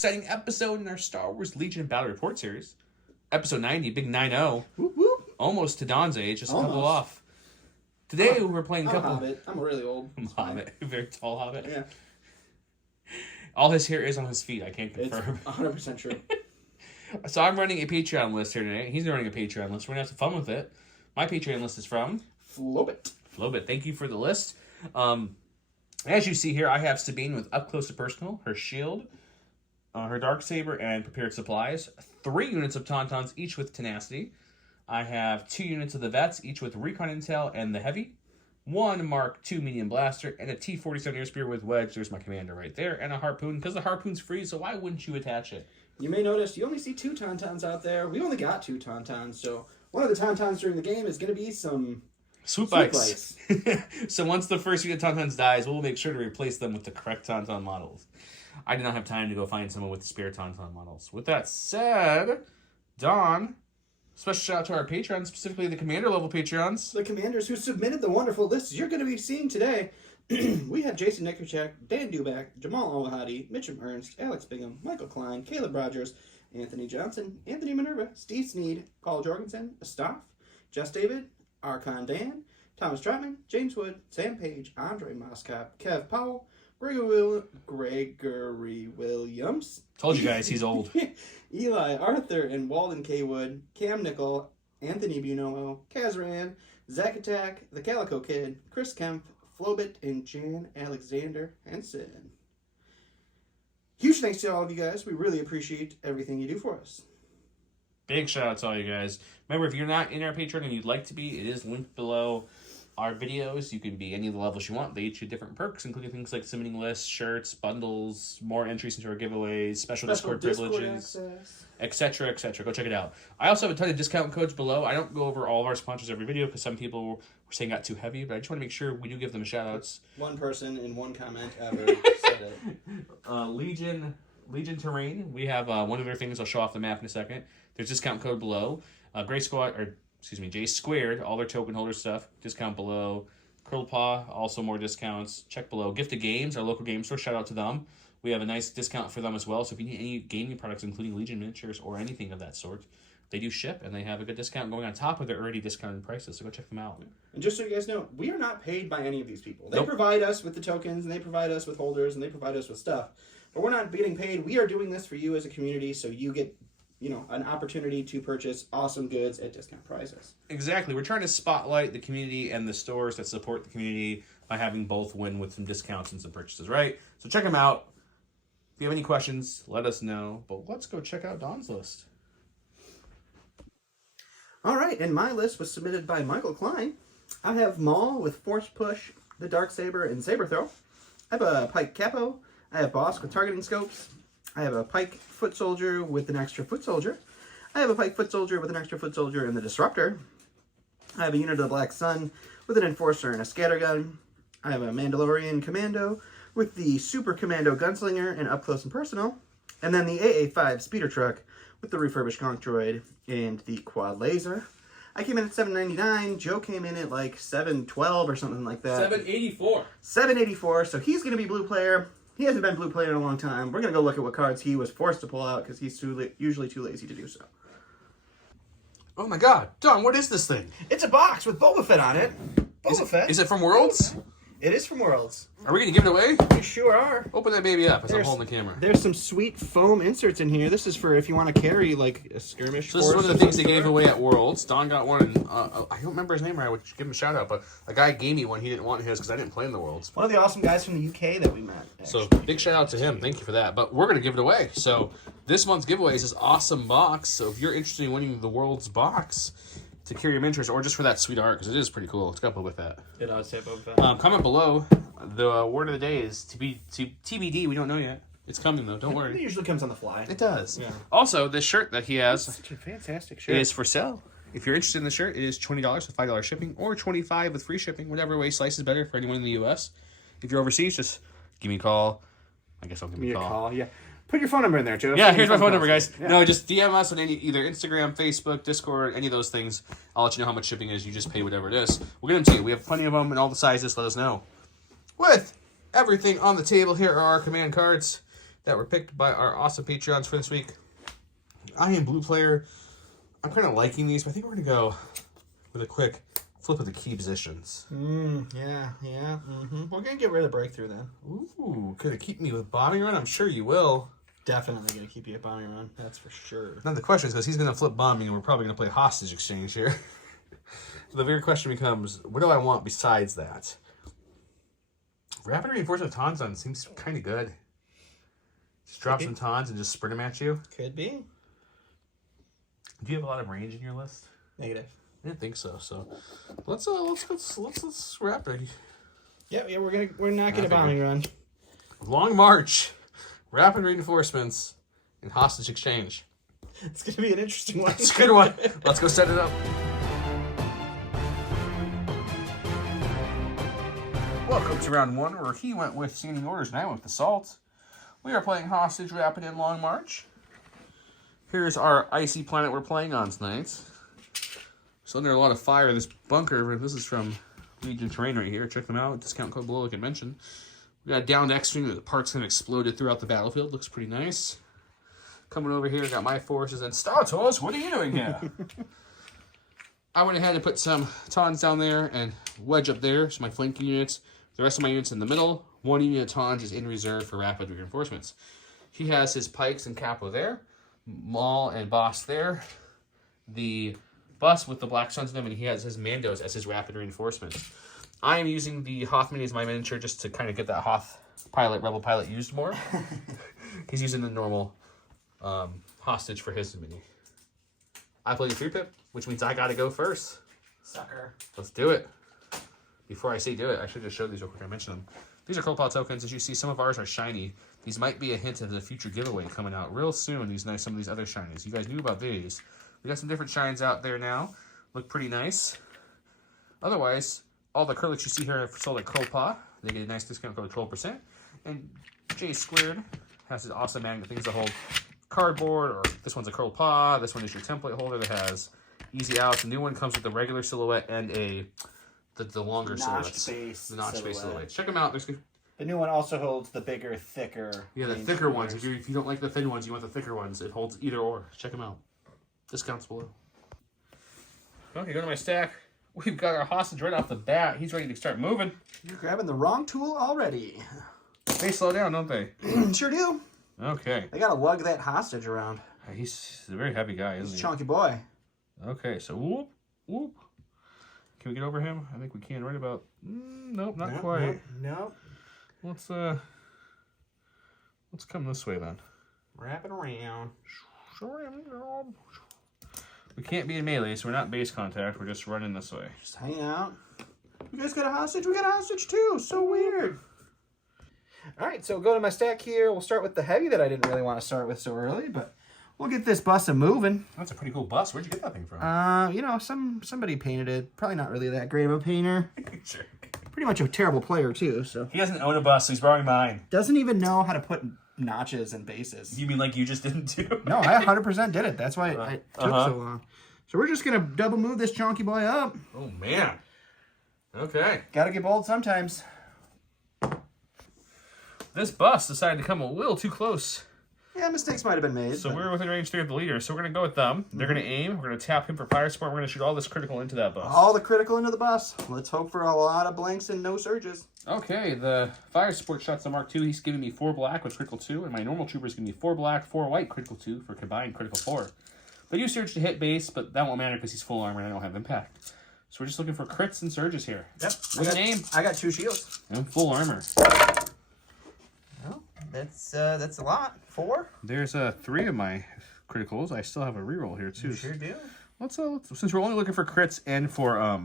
exciting episode in our Star Wars Legion Battle Report series. Episode 90, big 9-0. Whoop, whoop. Almost to Don's age, just a couple off. Today we're playing a couple... I'm a hobbit. I'm really old. I'm a hobbit. Very tall hobbit. Yeah. All his hair is on his feet, I can't confirm. It's 100% true. So I'm running a Patreon list here today. He's running a Patreon list. We're going to have some fun with it. My Patreon list is from... Flobit. Flobit. Thank you for the list. As you see here, I have Sabine with Up Close and Personal, her shield, her dark saber, and prepared supplies. 3 units of Tauntauns, each with tenacity. I have 2 units of the vets, each with recon intel and the heavy. 1 Mark II medium blaster, and a T-47 air spear with Wedge. There's my commander right there, and a harpoon, because the harpoon's free, so why wouldn't you attach it? You may notice you only see 2 Tauntauns out there. We only got 2 Tauntauns, so one of the Tauntauns during the game is going to be some... Swoop bikes. So once the first unit of Tauntauns dies, we'll make sure to replace them with the correct Tauntaun models. I did not have time to go find someone with spare Tauntaun models. With that said, Don, special shout out to our Patreons, specifically the commander level Patreons. The commanders who submitted the wonderful lists you're going to be seeing today. We have Jason Nikerchak, Dan Dubak, Jamal Al-Wahadi, Mitchum Ernst, Alex Bingham, Michael Klein, Caleb Rogers, Anthony Johnson, Anthony Minerva, Steve Sneed, Paul Jorgensen, Astaf, Jess David, Archon Dan, Thomas Trotman, James Wood, Sam Page, Andre Moskop, Kev Powell, Gregory Williams. Told you guys, he's old. Eli Arthur and Walden K. Wood, Cam Nickel, Anthony Bunomo, Kazran, Zach Attack, The Calico Kid, Chris Kemp, Flobit, and Jan Alexander Henson. Huge thanks to all of you guys. We really appreciate everything you do for us. Big shout out to all you guys. Remember, if you're not in our Patreon and you'd like to be, it is linked below our videos. You can be any of the levels you want. They each have different perks, including things like submitting lists, shirts, bundles, more entries into our giveaways, special Discord privileges, etc., etc. Go check it out. I also have a ton of discount codes below. I don't go over all of our sponsors every video because some people were saying got too heavy, but I just want to make sure we do give them shout outs. One person in one comment ever said it. Legion Terrain. We have one of their things. I'll show off the map in a second. There's discount code below. J Squared, all their token holder stuff, discount below. Curl Paw, also more discounts. Check below. Gifted Games, our local game store, shout out to them. We have a nice discount for them as well. So if you need any gaming products, including Legion miniatures or anything of that sort, they do ship, and they have a good discount going on top of their already discounted prices. So go check them out. And just so you guys know, we are not paid by any of these people. They provide us with the tokens, and they provide us with holders, and they provide us with stuff. But we're not getting paid. We are doing this for you as a community, so you get an opportunity to purchase awesome goods at discount prices. Exactly. We're trying to spotlight the community and the stores that support the community by having both win with some discounts and some purchases, right? So check them out. If you have any questions, let us know. But let's go check out Don's list. All right, and my list was submitted by Michael Klein. I have Maul with Force Push, the Dark Saber, and Saber Throw. I have a Pike Capo. I have Bosk with Targeting Scopes. I have a Pike Foot Soldier with an extra Foot Soldier. I have a Pike Foot Soldier with an extra Foot Soldier and the Disruptor. I have a unit of the Black Sun with an Enforcer and a Scattergun. I have a Mandalorian Commando with the Super Commando Gunslinger and Up Close and Personal. And then the AA-5 Speeder Truck with the refurbished Conch Droid and the Quad Laser. I came in at $7.99. Joe came in at like $7.12 or something like that. $7.84. $7.84. So he's going to be blue player. He hasn't been blue player in a long time. We're going to go look at what cards he was forced to pull out because he's usually too lazy to do so. Oh my god. Don, what is this thing? It's a box with Boba Fett on it. Boba Fett. Is it from Worlds? It is from Worlds. Are we going to give it away? We sure are. Open that baby up as I'm holding the camera. There's some sweet foam inserts in here. This is for if you want to carry like a skirmish. So this is one of the things they gave away at Worlds. Don got one. And, I don't remember his name, or I would give him a shout out. But a guy gave me one. He didn't want his because I didn't play in the Worlds. One of the awesome guys from the UK that we met. Actually. So big shout out to him. Thank you for that. But we're going to give it away. So this month's giveaway is this awesome box. So if you're interested in winning the Worlds box to carry your miniatures, or just for that sweet art, because it is pretty cool. It's got Boba Fett. It does say Boba Fett. Comment below. The word of the day is TBD. We don't know yet. It's coming though. Don't worry. It usually comes on the fly. It does. Yeah. Also, this shirt that he has, such a fantastic shirt, is for sale. If you're interested in the shirt, it is $20 with $5 shipping, or $25 with free shipping. Whatever way slice is better for anyone in the U.S. If you're overseas, just give me a call. I guess I'll give me a call. Yeah. Put your phone number in there, Joe. Yeah, here's my phone number, guys. Yeah. No, just DM us on either Instagram, Facebook, Discord, any of those things. I'll let you know how much shipping is. You just pay whatever it is. We'll get them to you. We have plenty of them in all the sizes. Let us know. With everything on the table, here are our command cards. that were picked by our awesome Patreons for this week. I am blue player. I'm kind of liking these, but I think we're going to go with a quick flip of the key positions. Yeah. We're going to get rid of breakthrough then. Ooh, could it keep me with bombing run? I'm sure you will. Definitely going to keep you at bombing run. That's for sure. Now the question is, because he's going to flip bombing, and we're probably going to play hostage exchange here. The bigger question becomes, what do I want besides that? Rapid reinforcement Tauntauns seems kind of good. Just drop some taunts and just sprint them at you. Could be. Do you have a lot of range in your list? Negative. I didn't think so. So let's rapid. Yeah. We're not gonna bombing run. Long march, rapid reinforcements, and hostage exchange. It's gonna be an interesting one. It's a good one. Let's go set it up. Welcome to round one, where he went with standing orders and I went with assault. We are playing hostage, rapid, and long march. Here's our icy planet we're playing on tonight. It's under a lot of fire. This bunker, this is from Legion Terrain right here. Check them out. Discount code below, like I mentioned. We got down X-Wing. The parts kind of exploded throughout the battlefield. Looks pretty nice. Coming over here, got my forces. And Tauntauns, what are you doing here? I went ahead and put some Tauns down there and Wedge up there. So my flanking units. The rest of my units in the middle. One unit of Tauns is in reserve for rapid reinforcements. He has his pikes and capo there. Maul and Boss there. The bus with the black suns in them, and he has his Mandos as his rapid reinforcements. I am using the Hoth Mini as my miniature just to kind of get that Hoth pilot, Rebel pilot used more. He's using the normal hostage for his mini. I play the 3-pip, which means I gotta go first. Sucker. Let's do it. Before I say do it, I should just show these real quick. I mentioned them. These are Cold tokens. As you see, some of ours are shiny. These might be a hint of the future giveaway coming out real soon. Some of these other shinies. You guys knew about these. We got some different shines out there now. Look pretty nice. Otherwise, all the Curlix you see here are sold at Curl. They get a nice discount code of 12%. And J Squared has an awesome magnet things to hold cardboard, or this one's a Curl. This one is your template holder that has easy out. The new one comes with the regular silhouette and the longer silhouettes. The notch-based silhouettes. Check them out. The new one also holds the bigger, thicker. Yeah, the thicker ones. If you don't like the thin ones, you want the thicker ones. It holds either or. Check them out. Discounts below. Okay, go to my stack. We've got our hostage right off the bat. He's ready to start moving. You're grabbing the wrong tool already. They slow down, don't they? Sure do. Okay. They gotta lug that hostage around. He's a very heavy guy, isn't he? He's a chunky boy. Okay, so whoop. Can we get over him? I think we can right about... nope, not quite. Nope. Let's come this way then. Wrap it around. We can't be in melee, so we're not base contact. We're just running this way. Just hang out. You guys got a hostage? We got a hostage too. So weird. All right, so go to my stack here. We'll start with the heavy that I didn't really want to start with so early, but we'll get this bus moving. That's a pretty cool bus. Where'd you get that thing from? Somebody painted it. Probably not really that great of a painter. Sure. Pretty much a terrible player too. So he doesn't own a bus, so he's borrowing mine. Doesn't even know how to put notches and bases. You mean like you just didn't do? No, I 100% did it. That's why it took so long. So we're just gonna double move this chunky boy up. Oh man. Okay. Gotta get bold sometimes. This bus decided to come a little too close. Yeah, mistakes might have been made. So we're within range 3 of the leader. So we're gonna go with them. They're gonna aim. We're gonna tap him for fire support. We're gonna shoot all this critical into that bus. All the critical into the bus. Let's hope for a lot of blanks and no surges. Okay, the fire support shots the Mark II. He's giving me 4 black with critical 2, and my normal trooper is giving me 4 black, 4 white, critical 2 for combined critical 4. They do surge to hit base, but that won't matter because he's full armor and I don't have impact. So we're just looking for crits and surges here. Yep. With an aim. I got 2 shields. And full armor. Well, that's a lot. 4. There's 3 of my criticals. I still have a reroll here too. You sure do. Let's since we're only looking for crits and for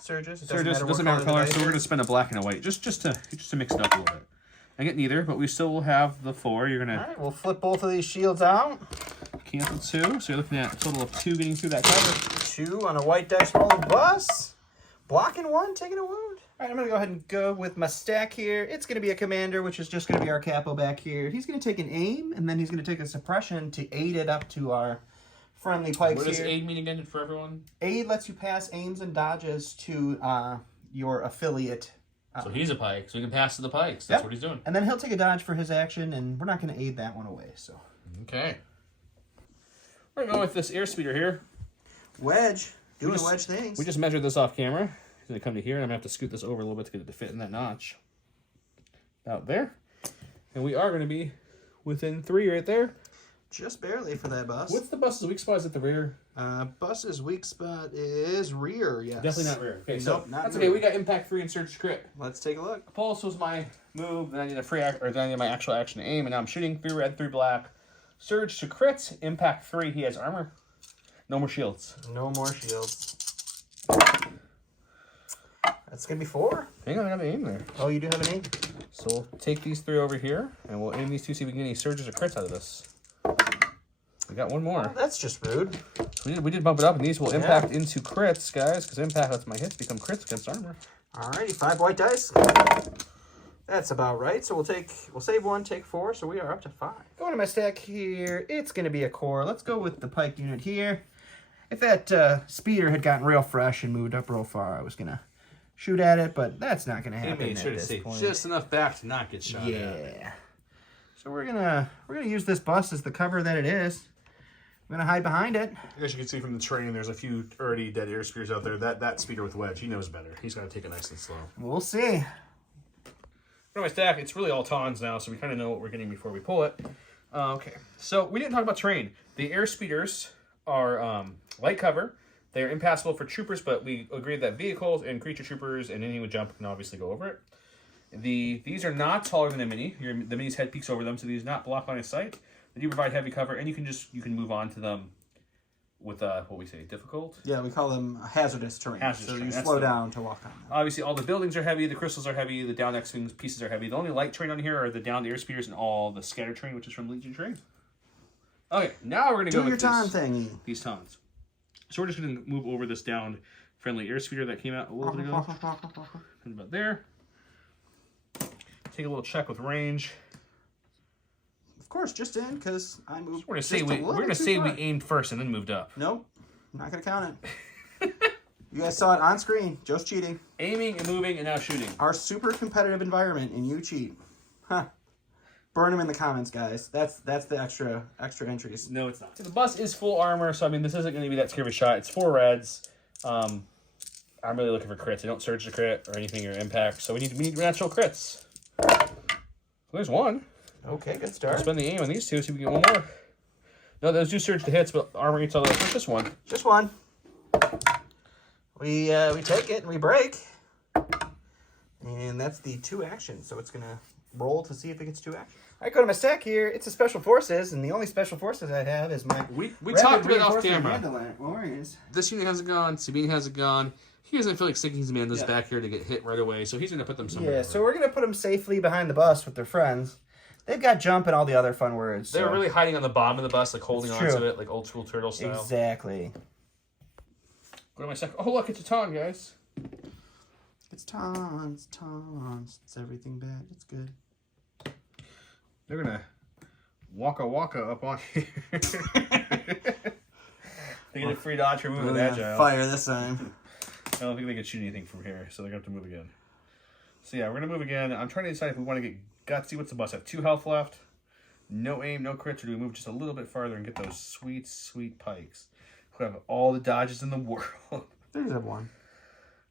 surges. It doesn't matter color, so we're gonna spend a black and a white just to mix it up a little bit. I get neither, but we still will have the 4. You're gonna. All right, we'll flip both of these shields out. Cancel 2, so you're looking at a total of 2 getting through that cover. 2 on a white dice rolling bus. Blocking 1, taking a wound. All right, I'm going to go ahead and go with my stack here. It's going to be a commander, which is just going to be our capo back here. He's going to take an aim, and then he's going to take a suppression to aid it up to our friendly pikes here. What does aid mean again for everyone? Aid lets you pass aims and dodges to your affiliate So he's a pike, so he can pass to the pikes. That's what he's doing. And then he'll take a dodge for his action, and we're not going to aid that one away. So. Okay. We're going to go with this airspeeder here. Wedge. Doing wedge things. We just measured this off camera. He's going to come to here, and I'm going to have to scoot this over a little bit to get it to fit in that notch. About there. And we are going to be within 3 right there. Just barely for that bus. What's the bus's weak spot? Is it the rear? Bus's weak spot is rear, yes. Definitely not rear. Okay, so nope, not that's rear. okay. We got impact 3 and surge to crit. Let's take a look. Pulse was my move, then I need a free act, or then I need my actual action to aim, and now I'm shooting 3 red, 3 black. Surge to crit, impact 3. He has armor. No more shields. No more shields. That's gonna be 4. Hang on, I got an aim there. Oh, you do have an aim? So we'll take these 3 over here, and we'll aim these 2, see if we can get any surges or crits out of this. We got one more. Oh, that's just rude. So we did bump it up, and these will impact into crits, guys, because impact lets my hits become crits against armor. Alrighty, 5 white dice. That's about right. So we'll save 1, take 4, so we are up to 5. Going to my stack here, it's gonna be a core. Let's go with the pike unit here. If that speeder had gotten real fresh and moved up real far, I was gonna shoot at it, but that's not gonna happen at this point. Just enough back to not get shot at. Yeah. So we're gonna use this bus as the cover that it is. I'm gonna hide behind it. As you can see from the terrain, there's a few already dead air spears out there. That speeder with Wedge, he knows better. He's gonna take it nice and slow. We'll see. For my stack, it's really all tauns now, so we kind of know what we're getting before we pull it. Okay, so we didn't talk about terrain. The air speeders are light cover. They are impassable for troopers, but we agreed that vehicles and creature troopers and anything with jump can obviously go over it. These are not taller than the mini. The mini's head peaks over them, so these do not block line of sight. They do provide heavy cover, and you can move on to them with what we say, difficult. Yeah, we call them hazardous terrain. Hazardous so terrain, you that's slow the down to walk on them. Obviously, all the buildings are heavy, the crystals are heavy, the down X wings pieces are heavy. The only light terrain on here are the down air speeders and all the scatter terrain, which is from Legion terrain. Okay, now we're gonna go with these tauns. So we're just gonna move over this down friendly air speeder that came out a little bit ago. And about there. Take a little check with range. Of course, just in because I moved. We're gonna say we aimed first and then moved up. Nope, I'm not gonna count it. You guys saw it on screen. Joe's cheating. Aiming and moving and now shooting. Our super competitive environment, and you cheat. Huh. Burn them in the comments, guys. That's the extra entries. No, it's not. So the bus is full armor, so I mean this isn't gonna be that scary of a shot. It's 4 reds. I'm really looking for crits. I don't surge the crit or anything or impact, so we need natural crits. There's one. Okay, good start. We'll spend the aim on these 2, see if we get one more. No, those do surge to hits, but armor eats all those. There's just one. Just one. We take it and we break. And that's the 2 actions, so it's gonna roll to see if it gets 2 actions. I go to my stack here. It's a special forces, and the only special forces I have is my. We talked about it off camera. Warriors. This unit has a gun. Sabine has a gun. He doesn't feel like sticking his man back here to get hit right away, so he's gonna put them somewhere. Yeah, so we're gonna put them safely behind the bus with their friends. They've got jump and all the other fun words. They're really hiding on the bottom of the bus, like holding on to it, like old school turtle style. Exactly. Go to my second. Oh, look, it's a taunt, guys. It's taunts. It's everything bad. It's good. They're gonna waka up on here. They get a free dodge for moving agile. Fire this time. I don't think they can shoot anything from here, so they're gonna have to move again. So yeah, we're gonna move again. I'm trying to decide if we want to get gutsy. What's the bus have? 2 health left. No aim, no crits. Or do we move just a little bit farther and get those sweet, sweet pikes who have all the dodges in the world? There's that one.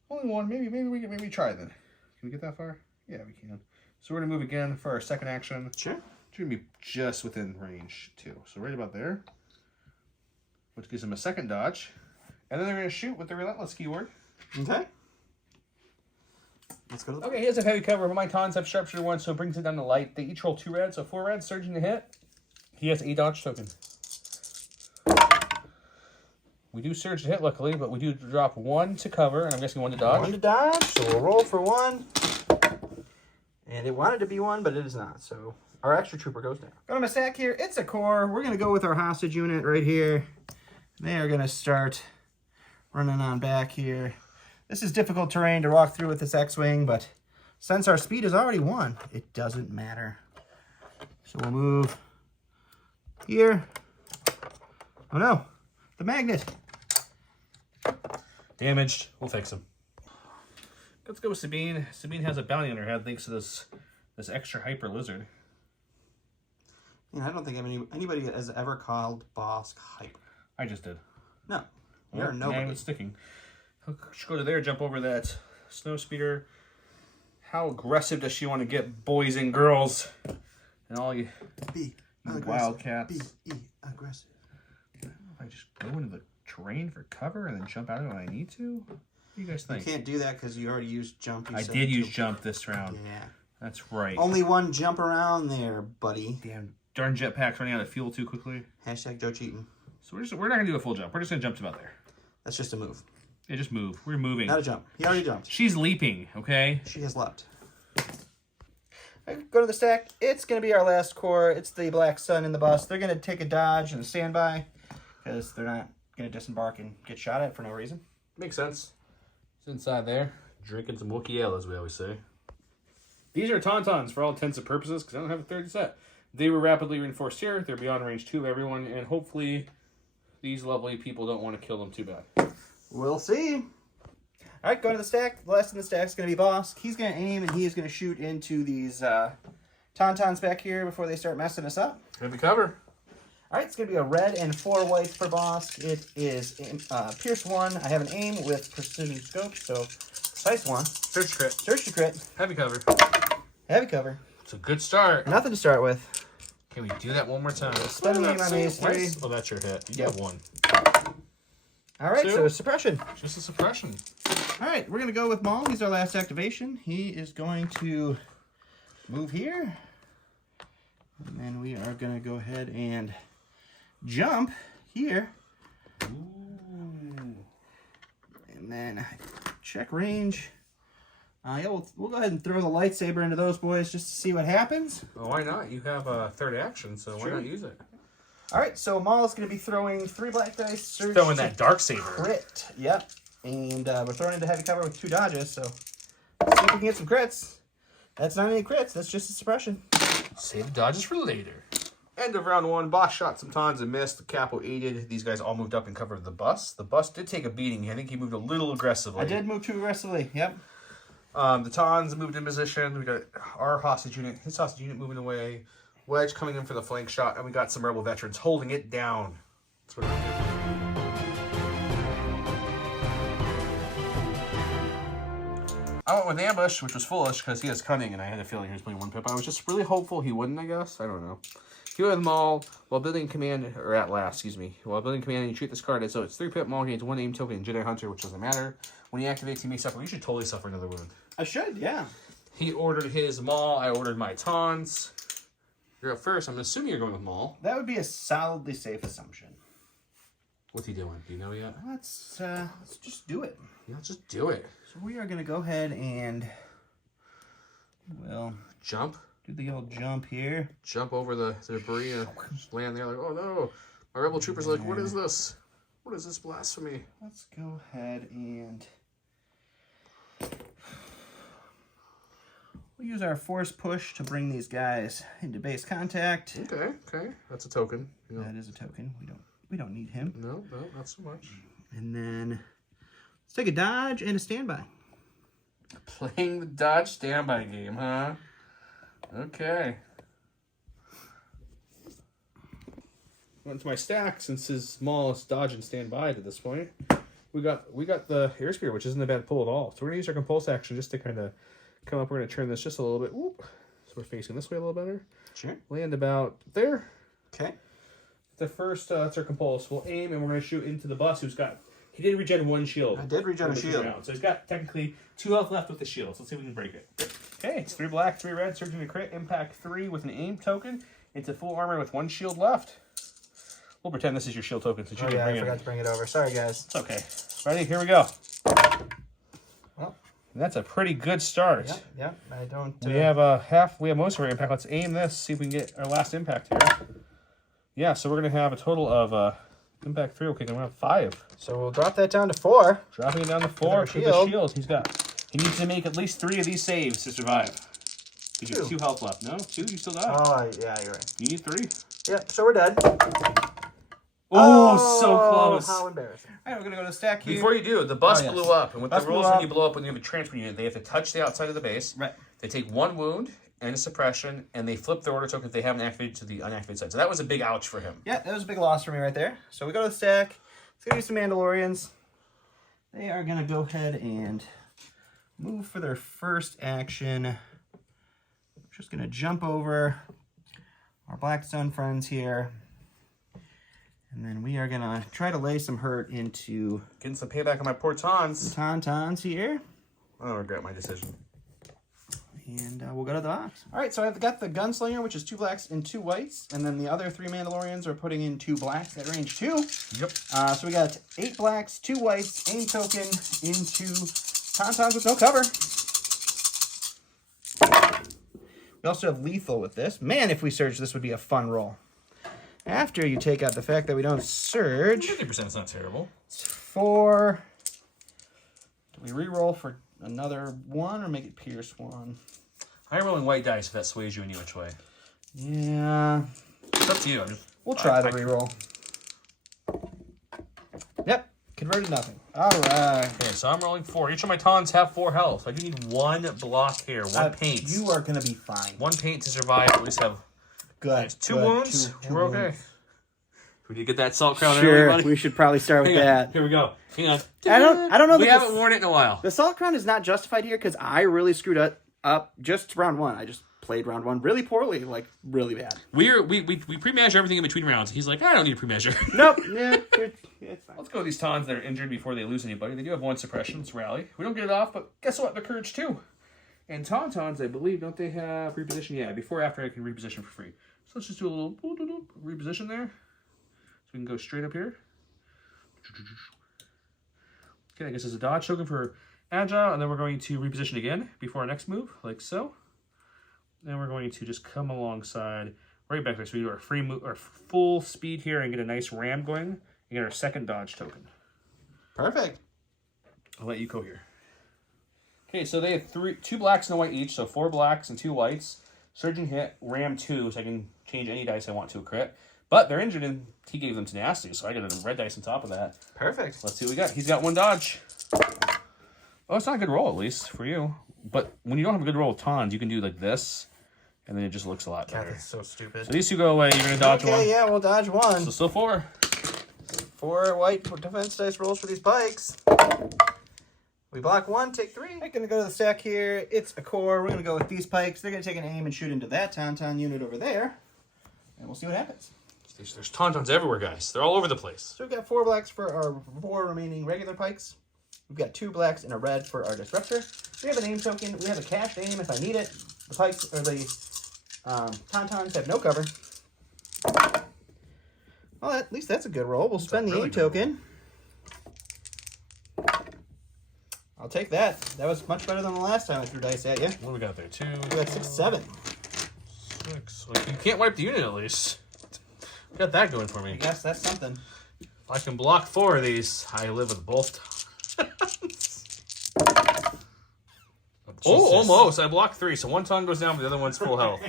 Only one. Maybe try then. Can we get that far? Yeah, we can. So we're gonna move again for our second action. Sure. It's gonna be just within range too. So right about there, which gives them a second dodge, and then they're gonna shoot with the relentless keyword. Okay. Let's go. Okay, he has a heavy cover, but my tauns have sharpshooter 1, so it brings it down to light. They each roll 2 reds, so 4 reds, surging to hit. He has a dodge token. We do surge to hit, luckily, but we do drop 1 to cover, and I'm guessing 1 to dodge. 1 to dodge, so we'll roll for 1. And it wanted to be 1, but it is not, so our extra trooper goes down. Got my stack here. It's a core. We're going to go with our hostage unit right here. They are going to start running on back here. This is difficult terrain to walk through with this X-Wing, but since our speed is already 1, it doesn't matter. So we'll move here. Oh no, the magnet. Damaged. We'll fix him. Let's go with Sabine. Sabine has a bounty on her head thanks to this extra hyper lizard. I don't think anybody has ever called Bosk hyper. I just did. No. You're nobody. It's sticking. Should go to there, jump over that snow speeder. How aggressive does she want to get, boys and girls? And all you wildcats. Be aggressive. I don't know if I just go into the terrain for cover and then jump out of it when I need to. What do you guys think? You can't do that because you already used jump. I did use jump this round. Yeah. That's right. Only one jump around there, buddy. Damn, darn jetpack's running out of fuel too quickly. Hashtag Joe cheating. So we're not going to do a full jump. We're just going to jump to about there. That's just a move. Yeah, just move. We're moving. Not a jump. He already jumped. She's leaping, okay? She has leapt. Go to the stack. It's going to be our last core. It's the Black Sun in the bus. They're going to take a dodge and a standby because they're not going to disembark and get shot at for no reason. Makes sense. It's inside there, drinking some Wookiee ale, as we always say. These are Tauntauns for all intents and purposes because I don't have a third set. They were rapidly reinforced here. They're beyond range 2 of everyone, and hopefully these lovely people don't want to kill them too bad. We'll see. All right, going to the stack. The last in the stack is going to be Bosk. He's going to aim, and he is going to shoot into these Tauntauns back here before they start messing us up. Heavy cover. All right, it's going to be a red and 4 white for Bosk. It is Pierce 1. I have an aim with precision scope, so precise 1. Search crit. Search to crit. Heavy cover. Heavy cover. It's a good start. Nothing to start with. Can we do that one more time? Spend an aim on these 3. Oh, that's your hit. You get 1. All right, 2. so suppression. Just a suppression. All right, we're going to go with Maul. He's our last activation. He is going to move here. And then we are going to go ahead and jump here. Ooh. And then check range. Yeah, we'll go ahead and throw the lightsaber into those boys just to see what happens. Well, why not? You have a third action, so why not use it? All right, so Maul is going to be throwing 3 black dice. Throwing that dark saber. Crit. Yep. And we're throwing into heavy cover with 2 dodges, so let's see if we can get some crits. That's not any crits. That's just a suppression. Save the dodges for later. End of round 1. Boss shot some tons and missed. The capo aided. These guys all moved up and covered the bus. The bus did take a beating. I think he moved a little aggressively. I did move too aggressively. Yep. The Tons moved in position. We got our hostage unit, his hostage unit moving away. Wedge coming in for the flank shot, and we got some rebel veterans holding it down. That's what I went with ambush, which was foolish because he has cunning, and I had a feeling he was playing 1 pip. I was just really hopeful he wouldn't, I guess. I don't know. He went with Maul while building command, or at last, excuse me. While building command, and you treat this card as so it's 3 pip. Maul gains 1 aim token in Jedi Hunter, which doesn't matter. When he activates, he may suffer. You should totally suffer another wound. I should, yeah. He ordered his Maul. I ordered my Tons. You're up first. I'm assuming you're going with Maul. That would be a solidly safe assumption. What's he doing? Do you know yet? Let's just do it. Yeah, just do it. So we are going to go ahead and, well, Jump. do the old jump here. Jump over the debris and just land there like, oh no. My rebel troopers are like, what is this? What is this blasphemy? Let's go ahead and we'll use our force push to bring these guys into base contact. Okay, okay. That's a token. You know. That is a token. We don't need him. No, not so much. And then let's take a dodge and a standby. Playing the dodge standby game, huh? Okay. Went to my stack since his Maul is dodge and standby to this point. We got the airspeeder, which isn't a bad pull at all. So we're gonna use our compulse action just to kind of come up. We're gonna turn this just a little bit. Whoop. So we're facing this way a little better. Sure. Land about there. Okay. The first, that's our compulse. We'll aim and we're gonna shoot into the bus who's got. He did regen 1 shield. I did regen a shield. So he's got technically 2 health left with the shield. So let's see if we can break it. Okay, it's 3 black, 3 red, surging to crit, impact 3 with an aim token into full armor with 1 shield left. We'll pretend this is your shield token since you didn't bring it. I forgot to bring it over. Sorry, guys. It's okay. Ready? Here we go. Well, and that's a pretty good start. Yep. I don't. We have we have most of our impact. Let's aim this. See if we can get our last impact here. Yeah, so we're gonna have a total of impact 3. Okay, I'm gonna have 5. So we'll drop that down to 4. Dropping it down to 4 for the shield. He needs to make at least 3 of these saves to survive. Because you have 2 health left. No? 2? You still die. Oh, yeah, you're right. You need 3. Yep, so we're dead. Oh, so close. How embarrassing. All right, we're going to go to the stack here. Before you do, the bus yes. blew up. And with Bus the blew rules up. when you blow up when you have a transfer unit, they have to touch the outside of the base. Right. They take 1 wound and a suppression, and they flip their order token if they haven't activated to the unactivated side. So that was a big ouch for him. Yeah, that was a big loss for me right there. So we go to the stack. Let's go do some Mandalorians. They are going to go ahead and move for their first action. We're just going to jump over our Blackstone friends here. And then we are going to try to lay some hurt into Getting some payback on my poor Tauntauns. Tauntauns here. I don't regret my decision. And we'll go to the box. All right, so I've got the Gunslinger, which is 2 blacks and 2 whites. And then the other 3 Mandalorians are putting in 2 blacks at range 2. Yep. So we got 8 blacks, 2 whites, aim token into Tauntauns with no cover. We also have lethal with this. Man, if we surge, this would be a fun roll. After you take out the fact that we don't surge, 50% is not terrible. it's 4. Do we re-roll for another 1 or make it Pierce 1? I'm rolling white dice if that sways you any which way. Yeah. It's up to you. We'll try the re-roll. Yep. Converted nothing. All right. Okay, so I'm rolling 4. Each of my Tauntauns have 4 health. So I do need 1 block here. 1 paint. You are going to be fine. 1 paint to survive. At least have Good. 2 wounds. We're okay. We need to get that salt crown, Sure, everybody. we should probably start with Hang on. that. Here we go. Hang on. I don't know. We that haven't this- worn it in a while. The Salt Crown is not justified here because I really screwed up just round 1. I just played round 1 really poorly, like really bad. We pre-measure everything in between rounds. He's like, I don't need to pre-measure. Nope. Yeah, it's fine. Let's go with these Tauntauns that are injured before they lose anybody. They do have 1 suppression. Let's rally. We don't get it off, but guess what? They're Courage 2. And Tauntauns, I believe, don't they have reposition? Yeah, before or after I can reposition for free. So let's just do a little reposition there. So we can go straight up here. Okay, I guess it's a dodge token for agile, and then we're going to reposition again before our next move, like so. Then we're going to just come alongside right back there. So we do our free move, our full speed here, and get a nice ram going, and get our second dodge token. Perfect. I'll let you go here. Okay, so they have 2 blacks and a white each, so 4 blacks and 2 whites. Surging hit, ram 2, so I can change any dice I want to a crit. But they're injured, and he gave them tenacity, so I get a red dice on top of that. Perfect. Let's see what we got. He's got 1 dodge. Oh, it's not a good roll, at least, for you. But when you don't have a good roll with Tauntauns, you can do like this, and then it just looks a lot better. That's so stupid. So these 2 go away. You're going to dodge 1. Okay, yeah, we'll dodge 1. So still 4. 4 white defense dice rolls for these pikes. We block 1, take 3. I'm going to go to the stack here. It's a core. We're going to go with these pikes. They're going to take an aim and shoot into that Tauntaun unit over there. And we'll see what happens. There's Tauntauns everywhere, guys. They're all over the place. So we've got 4 blacks for our 4 remaining regular pikes. We've got 2 blacks and a red for our disruptor. We have an aim token. We have a cached aim if I need it. The pikes or the Tauntauns have no cover. Well, at least that's a good roll. We'll spend the really aim good token. I'll take that. That was much better than the last time I threw dice at you. What do we got there? 2. We got 6, 7. 6. Like, you can't wipe the unit at least. Got that going for I me. guess that's something. If I can block 4 of these, I live with both. Oh, almost. I blocked 3, so 1 Tauntaun goes down, but the other one's full health.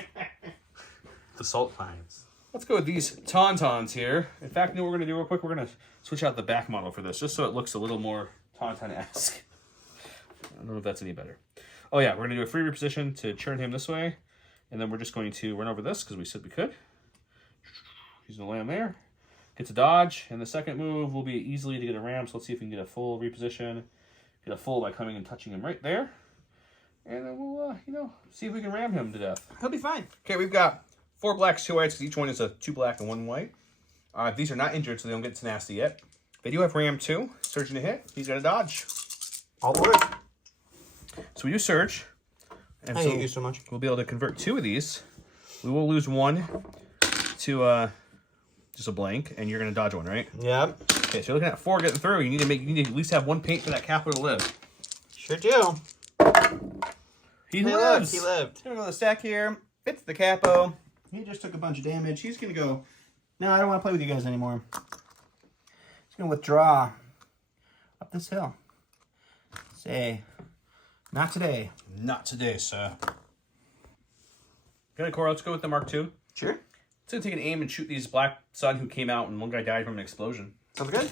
The salt pines. Let's go with these Tauntauns here. In fact, you know what we're going to do real quick? We're going to switch out the back model for this, just so it looks a little more Tauntaun-esque. I don't know if that's any better. Oh yeah, we're going to do a free reposition to churn him this way. And then we're just going to run over this, because we said we could. He's going to land there. Gets a dodge, and the second move will be easily to get a ram, so let's see if we can get a full reposition. Get a full by coming and touching him right there. And then we'll, see if we can ram him to death. He'll be fine. Okay, we've got 4 blacks, 2 whites, because each one is a 2 black and 1 white. These are not injured, so they don't get tenacity yet. They do have ram 2, surging to hit. He's got a dodge. All work. So we do surge. And I hate you so much. We'll be able to convert 2 of these. We will lose 1 to just a blank, and you're going to dodge 1, right? Yep. Okay, so you're looking at 4 getting through. You need to at least have 1 paint for that capo to live. Sure do. He Hey, lives. look, he lived. Gonna go to the stack here. Fits the capo. He just took a bunch of damage. He's gonna go. No, I don't want to play with you guys anymore. He's gonna withdraw up this hill. Say, not today. Not today, sir. Okay, Cora, let's go with the Mark II. Sure. Let's go take an aim and shoot these Black Sun who came out and one guy died from an explosion. Sounds good.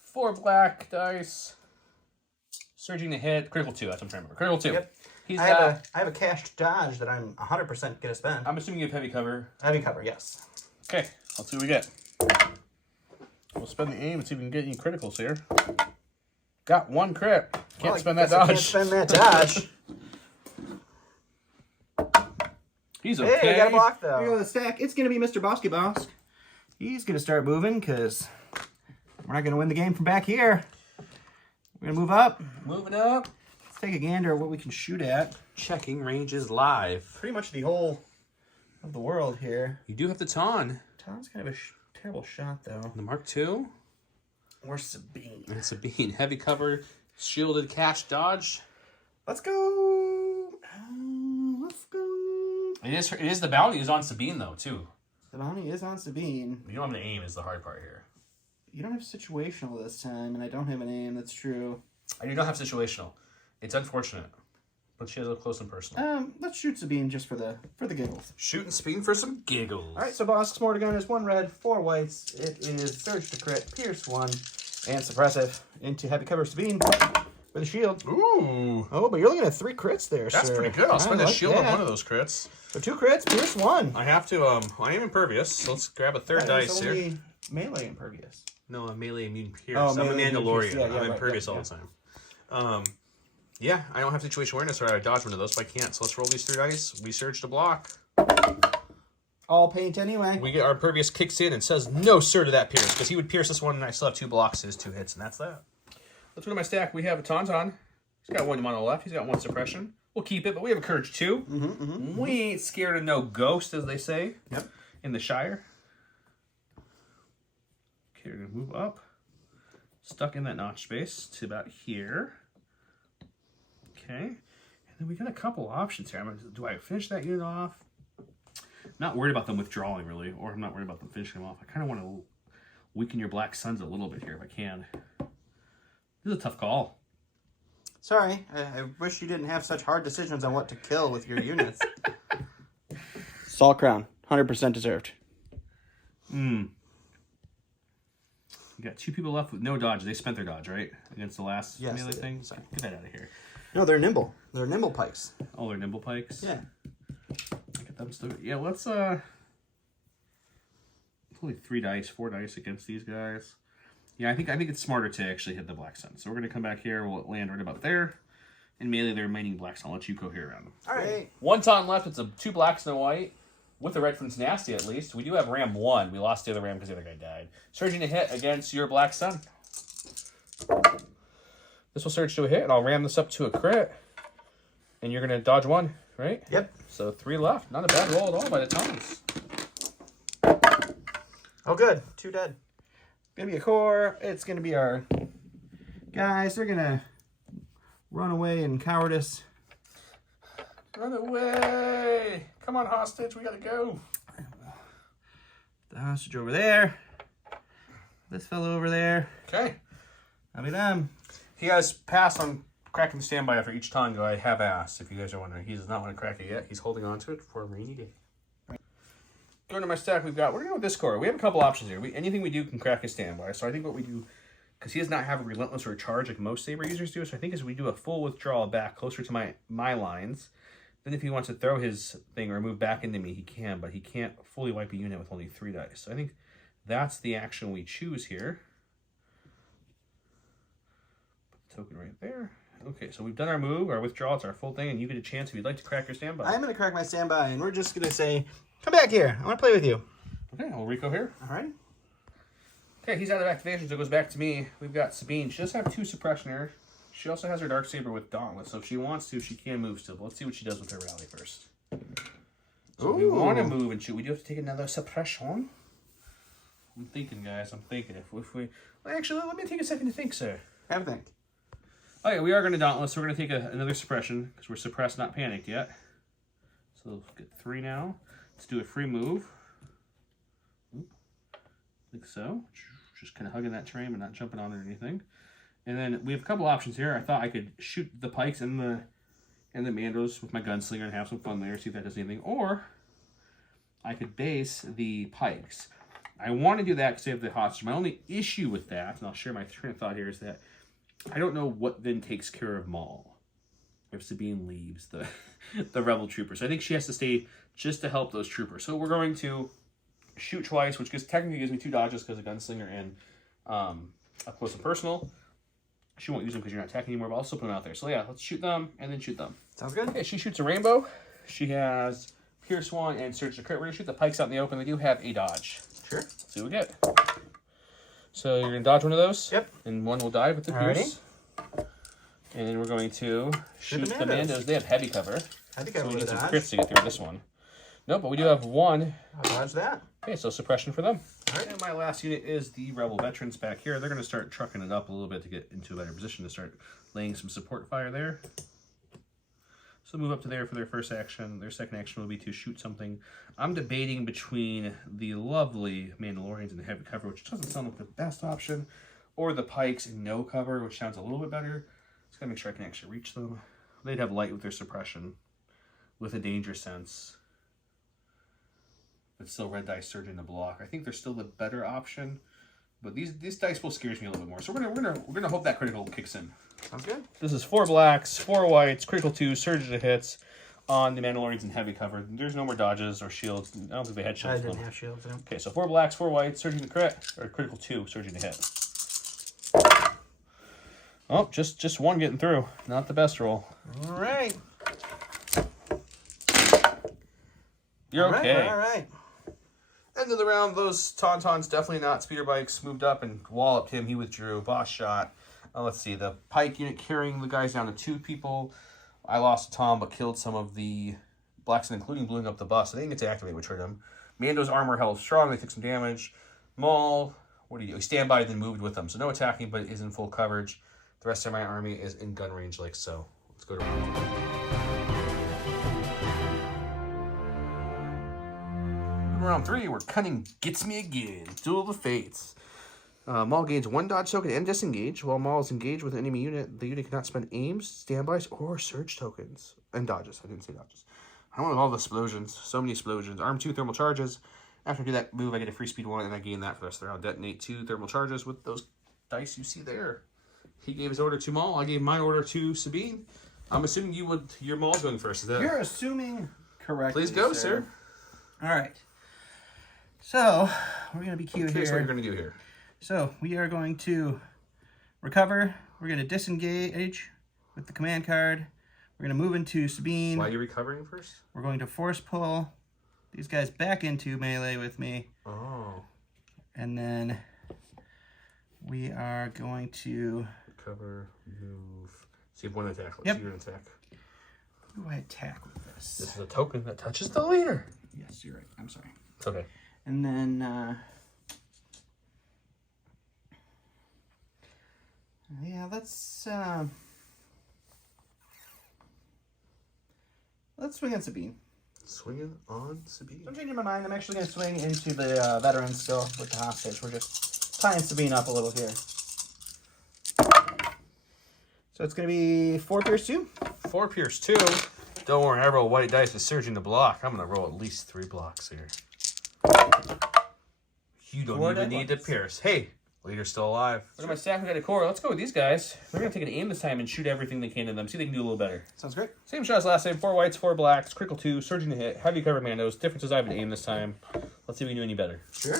4 black dice. Surging to hit. Critical 2, that's what I'm trying to remember. Critical 2. Yep. He's I have a cached dodge that I'm 100% going to spend. I'm assuming you have heavy cover. Heavy cover, yes. Okay, let's see what we get. We'll spend the aim and see if we can get any criticals here. Got 1 crit. Can't spend that dodge. Can't spend that dodge. He's okay. Hey, got a block though. Here Here go the stack. It's going to be Mr. Bosky Bosk. He's going to start moving because we're not going to win the game from back here. We're going to move up. Moving up. Let's take a gander at what we can shoot at. Checking ranges live. Pretty much the whole of the world here. You do have the Taun. Tom's kind of a terrible shot though. The Mark II. Or Sabine. And Sabine. Heavy cover, shielded cash dodge. Let's go. Let's go. It is the bounty is on Sabine though too. The bounty is on Sabine. You don't have an aim is the hard part here. You don't have situational this time, and I don't have an aim. That's true. I do not have situational. It's unfortunate, but she has a close and personal. Let's shoot Sabine just for the giggles. Shooting Sabine for some giggles. All right, so Bosk's mortar gun is 1 red, 4 whites. It is surge to crit, pierce 1, and suppressive into heavy cover Sabine with a shield. Ooh, Oh, but you're looking at 3 crits there, that's sir. pretty good. I'll spend I a like shield on that. one of those crits. So 2 crits, pierce 1. I have to. I am impervious. So let's grab a third That is dice here. only melee impervious. No, I'm melee immune pierce. Oh, I'm a melee immune Mandalorian. pierce. Yeah, I'm right, impervious yeah, all the time. Yeah, I don't have situation awareness or I dodge one of those, but I can't. So let's roll these 3 dice. We surge to block. All paint anyway. We get our impervious kicks in and says no sir to that pierce because he would pierce this one and I still have 2 blocks to his 2 hits and that's that. Let's go to my stack. We have a Tauntaun. He's got 1 on the left. He's got 1 suppression. We'll keep it, but we have a courage 2. We ain't scared of no ghost, as they say. Yep. In the Shire. Okay, we're gonna move up. Stuck in that notch space to about here. Okay. And then we got a couple options here. Do I finish that unit off? I'm not worried about them withdrawing, really, or I'm not worried about them finishing them off. I kind of want to weaken your Black Suns a little bit here if I can. This is a tough call. Sorry, I wish you didn't have such hard decisions on what to kill with your units. Salt Crown, 100% deserved. You got 2 people left with no dodge. They spent their dodge, right? Against the last Yes, melee they thing? did. Get that out of here. No, they're nimble. They're nimble pikes. Oh, they're nimble pikes? Yeah. Get them still. Yeah, let's, it's only 3 dice, 4 dice against these guys. Yeah, I think it's smarter to actually hit the Black Sun. So we're going to come back here. We'll land right about there. And melee the remaining Black Sun. I'll let you go here around them. All right. 1 Taun left. It's 2 blacks and a white. With the red from Nasty, at least. We do have Ram 1. We lost the other Ram because the other guy died. Surging to hit against your Black Sun. This will surge to a hit, and I'll ram this up to a crit. And you're going to dodge 1, right? Yep. So 3 left. Not a bad roll at all by the Tauntauns. Oh, good. 2 dead. Gonna be a core. It's gonna be our guys. They're gonna run away in cowardice. Run away! Come on, hostage. We got to go. The hostage over there. This fellow over there. Okay. That'll be them. He has passed on cracking the standby after each Tango. I have asked, if you guys are wondering. He does not want to crack it yet. He's holding on to it for a rainy day. Going to my stack, we're going to go with this core. We have a couple options here. Anything we do can crack his standby. So I think what we do, because he does not have a relentless recharge like most saber users do, so I think is we do a full withdrawal back closer to my lines. Then if he wants to throw his thing or move back into me, he can, but he can't fully wipe a unit with only 3 dice. So I think that's the action we choose here. Put the token right there. Okay, so we've done our move, our withdrawal, it's our full thing, and you get a chance if you'd like to crack your standby. I'm gonna crack my standby, and we're just gonna say, "Come back here. I want to play with you." Okay, well, Rico here. All right. Okay, he's out of activation, so it goes back to me. We've got Sabine. She does have 2 suppressioners. She also has her dark saber with Dauntless, so if she wants to, she can move still. But let's see what she does with her rally first. So if we want to move and shoot, we do have to take another suppression. I'm thinking, guys. I'm thinking. If we... Well, actually, let me take a second to think, sir. Have a think. Okay, we are going to Dauntless, so we're going to take another suppression, because we're suppressed, not panicked yet. So let's get 3 now. Let's do a free move. Like so. Just kind of hugging that terrain, but not jumping on it or anything. And then we have a couple options here. I thought I could shoot the pikes and the Mandos with my gunslinger and have some fun there, see if that does anything. Or I could base the pikes. I want to do that because they have the hostage. My only issue with that, and I'll share my train of thought here, is that I don't know what then takes care of Maul if Sabine leaves the the rebel troopers. I think she has to stay just to help those troopers. So we're going to shoot twice, which technically gives me 2 dodges because of Gunslinger and up close and personal. She won't use them because you're not attacking anymore, but I'll still put them out there. So yeah, let's shoot them and then shoot them. Sounds good. Okay, she shoots a rainbow. She has Pierce 1 and Surge to crit. We're going to shoot the pikes out in the open. They do have a dodge. Sure. Let's see what we get. So you're going to dodge one of those. Yep. And one will die with the Pierce. And then we're going to shoot the Mandos. They have heavy cover. Heavy So cover we with need some dodge. crits to get through this one. Nope, but we do have 1. I'll dodge that. Okay, so suppression for them. All right. And my last unit is the Rebel Veterans back here. They're going to start trucking it up a little bit to get into a better position to start laying some support fire there. So move up to there for their first action. Their second action will be to shoot something. I'm debating between the lovely Mandalorians and the heavy cover, which doesn't sound like the best option, or the pikes and no cover, which sounds a little bit better. Just gotta make sure I can actually reach them. They'd have light with their suppression, with a danger sense, but still red dice surge in the block. I think they're still the better option, but these dice will scares me a little bit more. So we're gonna hope that critical kicks in. Sounds good. This is 4 blacks, 4 whites, critical 2, surge to hits on the Mandalorians in heavy cover. There's no more dodges or shields. I don't think they had I shields. didn't have shields. No. Okay, so 4 blacks, 4 whites, surging to crit, or critical 2, surging to hit. Oh, just 1 getting through. Not the best roll. All right. You're okay. All right. End of the round, those Tauntauns, definitely not speeder bikes, moved up and walloped him. He withdrew. Boss shot. Let's see, the pike unit carrying the guys down to 2 people. I lost a Tom, but killed some of the blacks, including blowing up the bus. I didn't get to activate, which hurt him. Mando's armor held strong. They took some damage. Maul, what do you do? He stand by, then moved with them. So no attacking, but it is in full coverage. The rest of my army is in gun range like so. Let's go to round 2. Round 3, where cunning gets me again. Duel of the Fates. Maul gains 1 dodge token and disengage. While Maul is engaged with an enemy unit, the unit cannot spend aims, standbys, or surge tokens. And dodges. I didn't say dodges. I want all the explosions. So many explosions. Arm 2 thermal charges. After I do that move, I get a free speed 1, and I gain that for the rest of the round. Detonate 2 thermal charges with those dice you see there. He gave his order to Maul. I gave my order to Sabine. I'm assuming your Maul's going first. Is that? You're assuming correctly. Please go, sir. All right. So we're gonna be cute Here's what you're here. going to do here. So we are going to recover. We're going to disengage with the command card. We're going to move into Sabine. Why are you recovering first? We're going to force pull these guys back into melee with me. Oh. And then we are going to... Recover, move. So you have 1 attack. Let's Yep. see your attack. Who do I attack with this? This is a token that touches the leader. Yes, you're right. I'm sorry. It's okay. And then... yeah, let's swing on Sabine. Swinging on Sabine. I'm changing my mind. I'm actually going to swing into the veterans still with the hostage. We're just tying Sabine up a little here. So it's going to be 4 pierce 2. 4 pierce 2. Don't worry, I roll white dice with surging the block. I'm going to roll at least 3 blocks here. You don't 4 even dead need to ones. pierce. Hey, leader's still alive. Look at my stack. We got a core. Let's go with these guys. We're going to take an aim this time and shoot everything they can to them. See if they can do a little better. Sounds great. Same shot as last time. 4 whites, 4 blacks, critical 2, surging to hit, heavy cover Mandos. Difference is I have an aim this time. Let's see if we can do any better. Sure.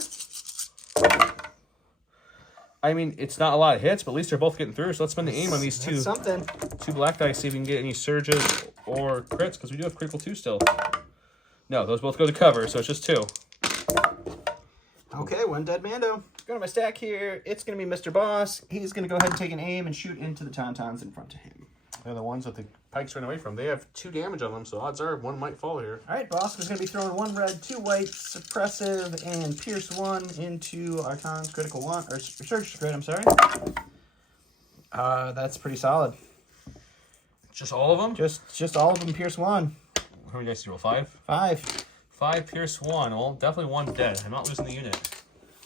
I mean, it's not a lot of hits, but at least they're both getting through. So let's spend the aim on these That's something. 2 black dice, see if we can get any surges or crits, because we do have critical 2 still. No, those both go to cover, so it's just 2. Okay, 1 dead Mando. Go to my stack here. It's going to be Mr. Boss. He's going to go ahead and take an aim and shoot into the Tauntauns in front of him. They're the ones that the pikes ran away from. They have 2 damage on them, so odds are 1 might fall here. All right, Boss is going to be throwing 1 red, 2 white, suppressive, and pierce 1 into Archon's critical 1, or surge crit, I'm sorry. That's pretty solid. Just all of them? Just all of them pierce 1. How many dice did you roll? 5? 5. 5 pierce 1. Well, definitely 1's dead. I'm not losing the unit.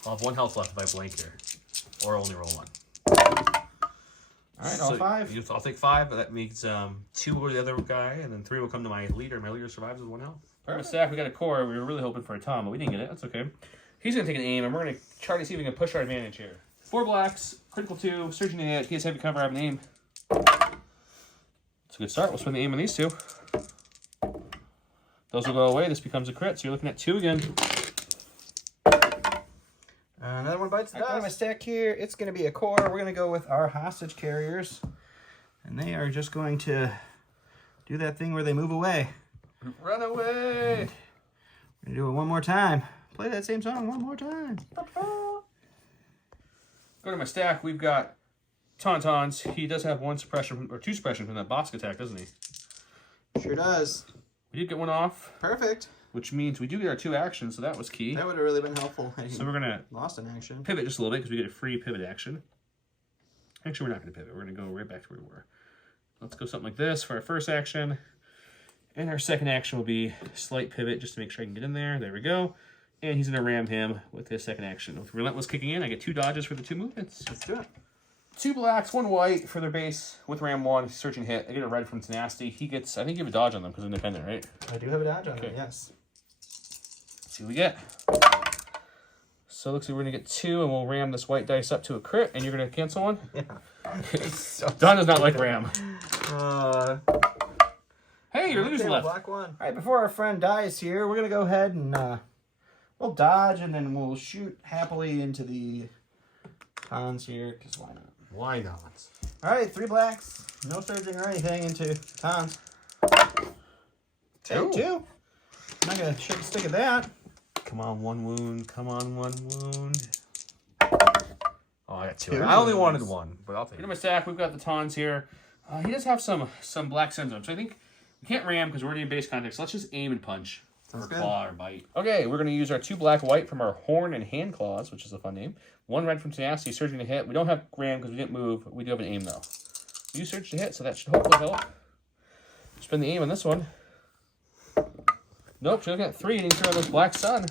I'll have 1 health left if I blank here. Or only roll 1. All right, all 5. I'll take 5, but that means 2 will go to the other guy, and then 3 will come to my leader. My leader survives with 1 health. Perfect. Stack, we got a core. We were really hoping for a Tom, but we didn't get it. That's okay. He's going to take an aim, and we're going to try to see if we can push our advantage here. 4 blacks, critical 2, surging to hit. He has heavy cover. I have an aim. It's a good start. We'll spend the aim on these 2. Those will go away. This becomes a crit, so you're looking at 2 again. Another one bites the dust. My stack here, it's going to be a core. We're going to go with our hostage carriers. And they are just going to do that thing where they move away. Run away! And we're going to do it one more time. Play that same song one more time. Go to my stack. We've got Tauntauns. He does have 1 suppression, or 2 suppression from that Bosk attack, doesn't he? Sure does. We did get 1 off. Perfect. Which means we do get our 2 actions, so that was key. That would have really been helpful. So we're going to lost an action. Pivot just a little bit because we get a free pivot action. Actually, we're not going to pivot. We're going to go right back to where we were. Let's go something like this for our first action. And our second action will be slight pivot just to make sure I can get in there. There we go. And he's going to ram him with his second action. With Relentless kicking in, I get 2 dodges for the 2 movements. Let's do it. 2 blacks, 1 white for their base with ram 1. Searching hit. I get a red from Tenacity. He gets, I think you have a dodge on them because independent, right? I do have a dodge on it, yes. Let's see what we get. So it looks like we're going to get 2, and we'll ram this white dice up to a crit, and you're going to cancel 1? Yeah. Don does not like ram. Hey, you're losing left. Black 1. All right, before our friend dies here, we're going to go ahead and we'll dodge, and then we'll shoot happily into the cons here, because why not? Why not? All right, 3 blacks. No surging or anything into cons. 2. Hey, 2. I'm not going to shake a stick at that. Come on, 1 wound. Come on, 1 wound. Oh, I got 2. I only wanted 1, but I'll take it. In my stack, we've got the Tauns here. He does have some black sends on him, so I think we can't ram because we're already in base context. So let's just aim and punch. Or claw or bite. Okay, we're going to use our 2 black white from our horn and hand claws, which is a fun name. 1 red from Tenacity, surging to hit. We don't have ram because we didn't move. We do have an aim, though. We use surge to hit, so that should hopefully help. Spend the aim on this one. Nope, she's looking at 3 and throw this black sun.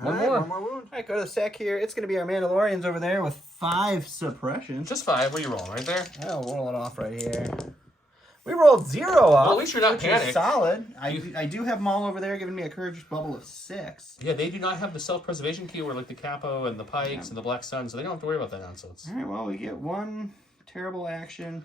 One more. 1 more wound. All right, go to the stack here. It's going to be our Mandalorians over there with 5 suppression. Just 5. What are you rolling, right there? I'll roll it off right here. We rolled 0 off. Well, at least you're not panicked. Solid. I do have Maul over there giving me a courage bubble of 6. Yeah, they do not have the self-preservation key where like the capo and the pikes and the black sun, so they don't have to worry about that nonsense. All right, well, we get 1 terrible action.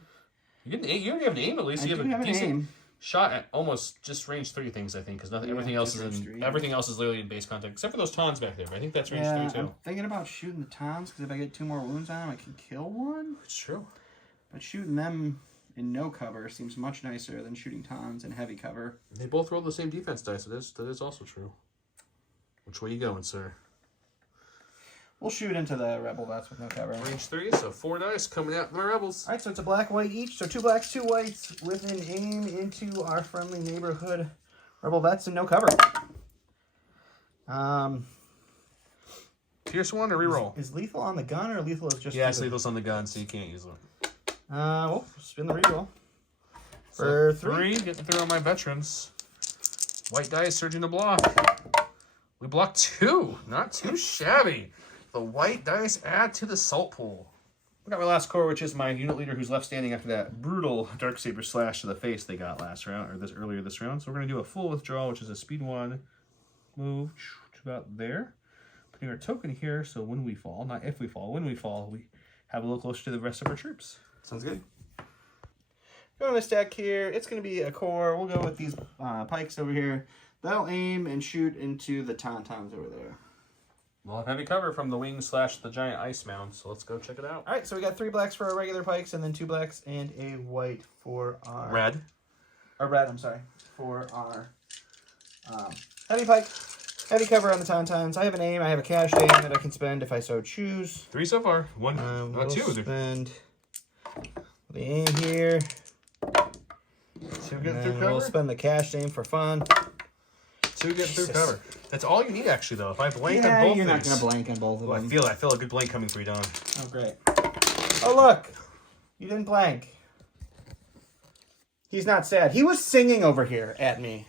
You already have an aim at least. You have a decent aim. Shot at almost just range 3 things, I think, because everything else is everything else is literally in base contact, except for those Tauns back there. But I think that's range 3 too. I'm thinking about shooting the Tauns because if I get 2 more wounds on them, I can kill 1. It's true. But shooting them in no cover seems much nicer than shooting Tauns in heavy cover. They both roll the same defense dice. That is also true. Which way you going, sir? We'll shoot into the rebel vets with no cover. Range 3, so 4 dice coming out from the rebels. All right, so it's a black, white each. So 2 blacks, 2 whites with an aim into our friendly neighborhood rebel vets and no cover. Pierce 1 or reroll? Is lethal on the gun or lethal is just... Yeah, it's lethal's on the gun, so you can't use it. Well, spin the reroll. For 3. Getting through on my veterans. White dice surging to block. We blocked 2. Not too shabby. The white dice add to the salt pool. We got my last core, which is my unit leader who's left standing after that brutal dark saber slash to the face they got last round, or earlier this round. So we're gonna do a full withdrawal, which is a speed 1 move to about there. Putting our token here, so when we fall, not if we fall, when we fall, we have a little closer to the rest of our troops. Sounds good. Go to the stack here. It's gonna be a core. We'll go with these pikes over here. They'll aim and shoot into the Tauntauns over there. We'll have heavy cover from the wings slash the giant ice mound, so let's go check it out. All right, so we got 3 blacks for our regular pikes, and then 2 blacks and a white for our... Red. Or red, I'm sorry. For our heavy pike. Heavy cover on the Tauntauns. I have an aim. I have a cash aim that I can spend if I so choose. 3 so far. 1, not we'll 2. Spend the aim here. Two get through cover. We'll spend the cash aim for fun. 2 get through cover. That's all you need, actually, though. If I blank on both you're not things, going to blank on both of them. I feel a good blank coming for you, Don. Oh, great. Oh, look. You didn't blank. He's not sad. He was singing over here at me.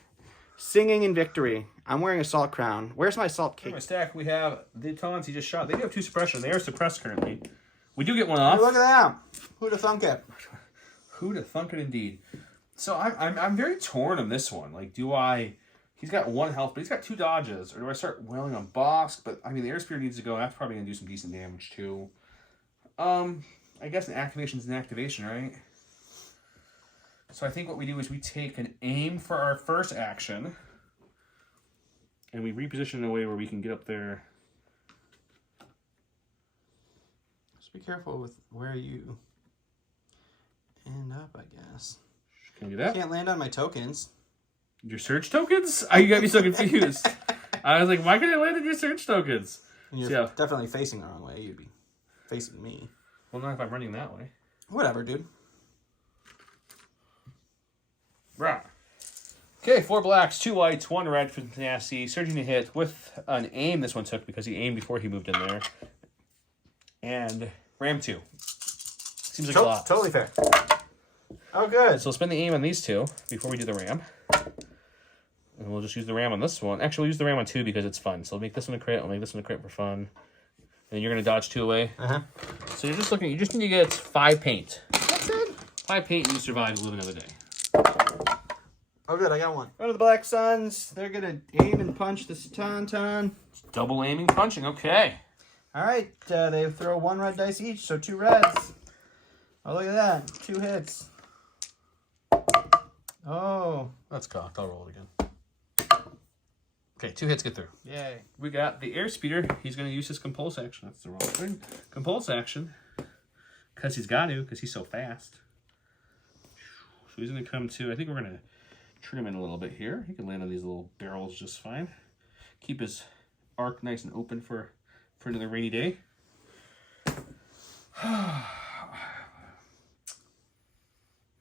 Singing in victory. I'm wearing a salt crown. Where's my salt cake? In my stack, we have the Tauns he just shot. They do have 2 suppression. They are suppressed currently. We do get one Hey, off. look at that. Who'd have thunk it? Who'd have thunk it indeed? So I'm very torn on this one. Like, do I... He's got 1 health, but he's got 2 dodges. Or do I start wailing on Bosk? But, I mean, the Airspeeder needs to go. That's probably going to do some decent damage, too. I guess an activation is an activation, right? So I think what we do is we take an aim for our first action. And we reposition in a way where we can get up there. Just be careful with where you end up, I guess. Can we do that? Can't land on my tokens. Your search tokens? You got me so confused. I was like, why can't I land on your search tokens? And you're Yeah. definitely facing the wrong way. You'd be facing me. Well, not if I'm running that way. Whatever, dude. Right. Okay, 4 blacks, 2 whites, 1 red for the tenacity. Surging to hit with an aim this one took because he aimed before he moved in there. And ram 2. Seems like a lot. Totally fair. Oh, good. So we'll spend the aim on these 2 before we do the ram. And we'll just use the ram on this one. Actually, we'll use the ram on 2 because it's fun. So we'll make this one a crit. We'll make this one a crit for fun. And you're going to dodge 2 away. Uh-huh. So you're just looking, you just need to get 5 paint. That's it. 5 paint and you survive to live another day. Oh, good. I got one. Go to the Black Suns. They're going to aim and punch this Tauntaun. Double aiming, punching. Okay. All right. They throw 1 red dice each, so 2 reds. Oh, look at that. 2 hits. Oh. That's cocked. I'll roll it again. Okay, 2 hits get through. Yay. We got the Airspeeder. He's going to use his compulse action. That's the wrong thing. Compulse action. Because he's got to, because he's so fast. So he's going to come to, I think we're going to trim in a little bit here. He can land on these little barrels just fine. Keep his arc nice and open for another rainy day.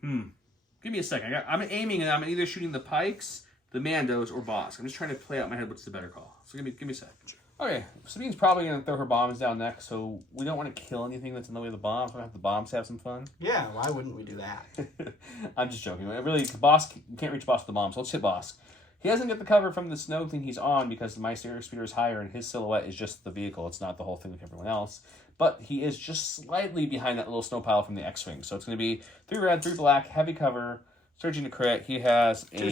Give me a second. I'm aiming and I'm either shooting the pikes, the Mandos, or Bosk. I'm just trying to play out in my head what's the better call. So give me a second. Okay, Sabine's probably going to throw her bombs down next, so we don't want to kill anything that's in the way of the bombs. We want to have the bombs have some fun. Yeah, why wouldn't we do that? I'm just joking. Really, Bosk, you can't reach Bosk with the bombs, so let's hit Bosk. He doesn't get the cover from the snow thing he's on because my Airspeeder is higher and his silhouette is just the vehicle. It's not the whole thing like everyone else. But he is just slightly behind that little snow pile from the X-Wing. So it's going to be 3 red, 3 black, heavy cover, surging to crit. He has 2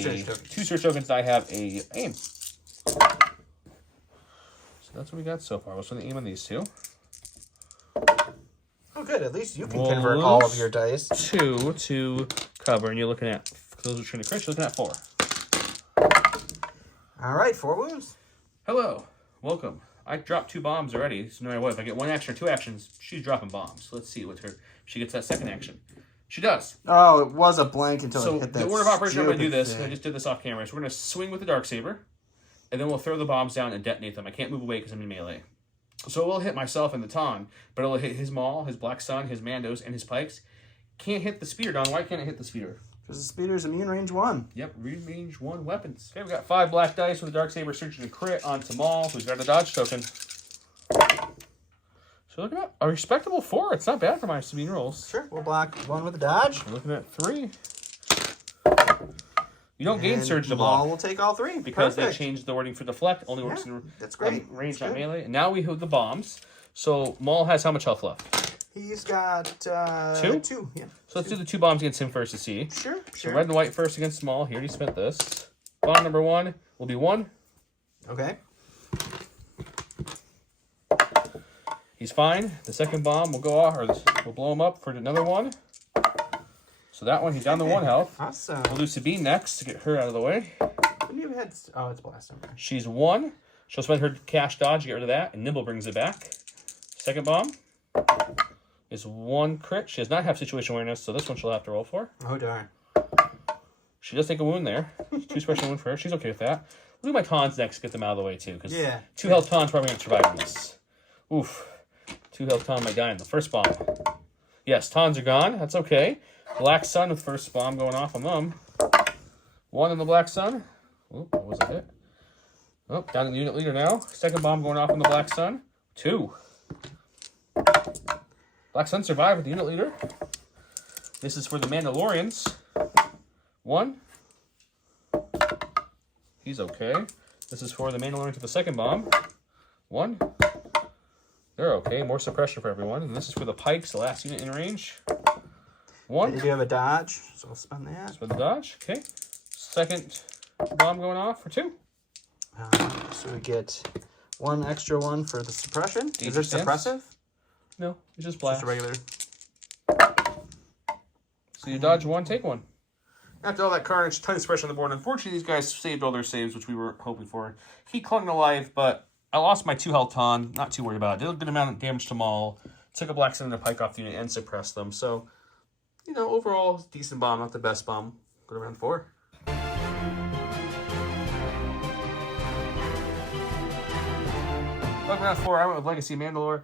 search tokens, and I have a aim. So that's what we got so far. We'll spend the aim on these 2. Oh, good. At least you can convert all of your dice. 2 to cover, and you're looking at, those are trying to crit, you're looking at 4. All right, 4 wounds. Hello, welcome. I dropped 2 bombs already, so no matter what, if I get 1 action or 2 actions, she's dropping bombs. So let's see what she gets that second action. She does. Oh, it was a blank until So it hit that. the order of operation, I'm going to do this. thing. I just did this off camera. So we're going to swing with the dark saber, and then we'll throw the bombs down and detonate them. I can't move away because I'm in melee. So it will hit myself and the Taun, but it'll hit his Maul, his Black Sun, his Mandos, and his Pikes. Can't hit the speeder, Don. Why can't it hit the speeder? Because the speeder's immune range 1. Yep, range 1 weapons. Okay, we got 5 black dice with the dark saber surging and crit onto Maul, who's got a dodge token. So look at that. A respectable 4. It's not bad for my Sabine rolls. Sure, we'll block 1 with a dodge. We're looking at 3. You don't gain And surge to Maul block will take all 3. because Perfect. they changed the wording for deflect. Only works in that's great. range, That's not good. melee. And now we have the bombs. So Maul has how much health left? He's got 2? 2, yeah. So let's do the 2 bombs against him first to see. Sure, So red and white first against Maul. He already spent this. Bomb number 1 will be 1. Okay. He's fine. The second bomb will go off, or we'll blow him up for another 1. So that one, he's down to 1 health. Awesome. We'll do Sabine next to get her out of the way. Wouldn't you have had... Oh, it's blast. Okay. She's 1. She'll spend her cash dodge to get rid of that, and Nibble brings it back. Second bomb is 1 crit. She does not have situation awareness, so this one she'll have to roll for. Oh, darn. She does take a wound there. 2 special wound for her. She's okay with that. We'll do my Tauns next to get them out of the way, too, because 2 health Tauns probably won't survive in this. Oof. 2 health Taun might die in the first bomb. Yes, Tauns are gone. That's okay. Black Sun with first bomb going off on them. 1 on the Black Sun. Oh, that was a hit. Oh, down to the unit leader now. Second bomb going off on the Black Sun. 2. Black Sun survived with the unit leader. This is for the Mandalorians. 1. He's okay. This is for the Mandalorians with the second bomb. 1. They're okay. More suppression for everyone. And this is for the pikes, the last unit in range. 1. You do have a dodge, so I'll spend that. Spend the dodge. Okay. Second bomb going off for 2. So we get 1 extra 1 for the suppression. Is it suppressive? No, it's just blast. Just a regular. So you dodge 1, take 1. After all that carnage, tons of suppression on the board. Unfortunately, these guys saved all their saves, which we were hoping for. He clung to life, but I lost my 2 health Taunt. Not too worried about it. Did a good amount of damage to Maul. Took a black and a pike off the unit and suppressed them. So, you know, overall, decent bomb. Not the best bomb. Go to round 4. Round 4, I went with Legacy Mandalore.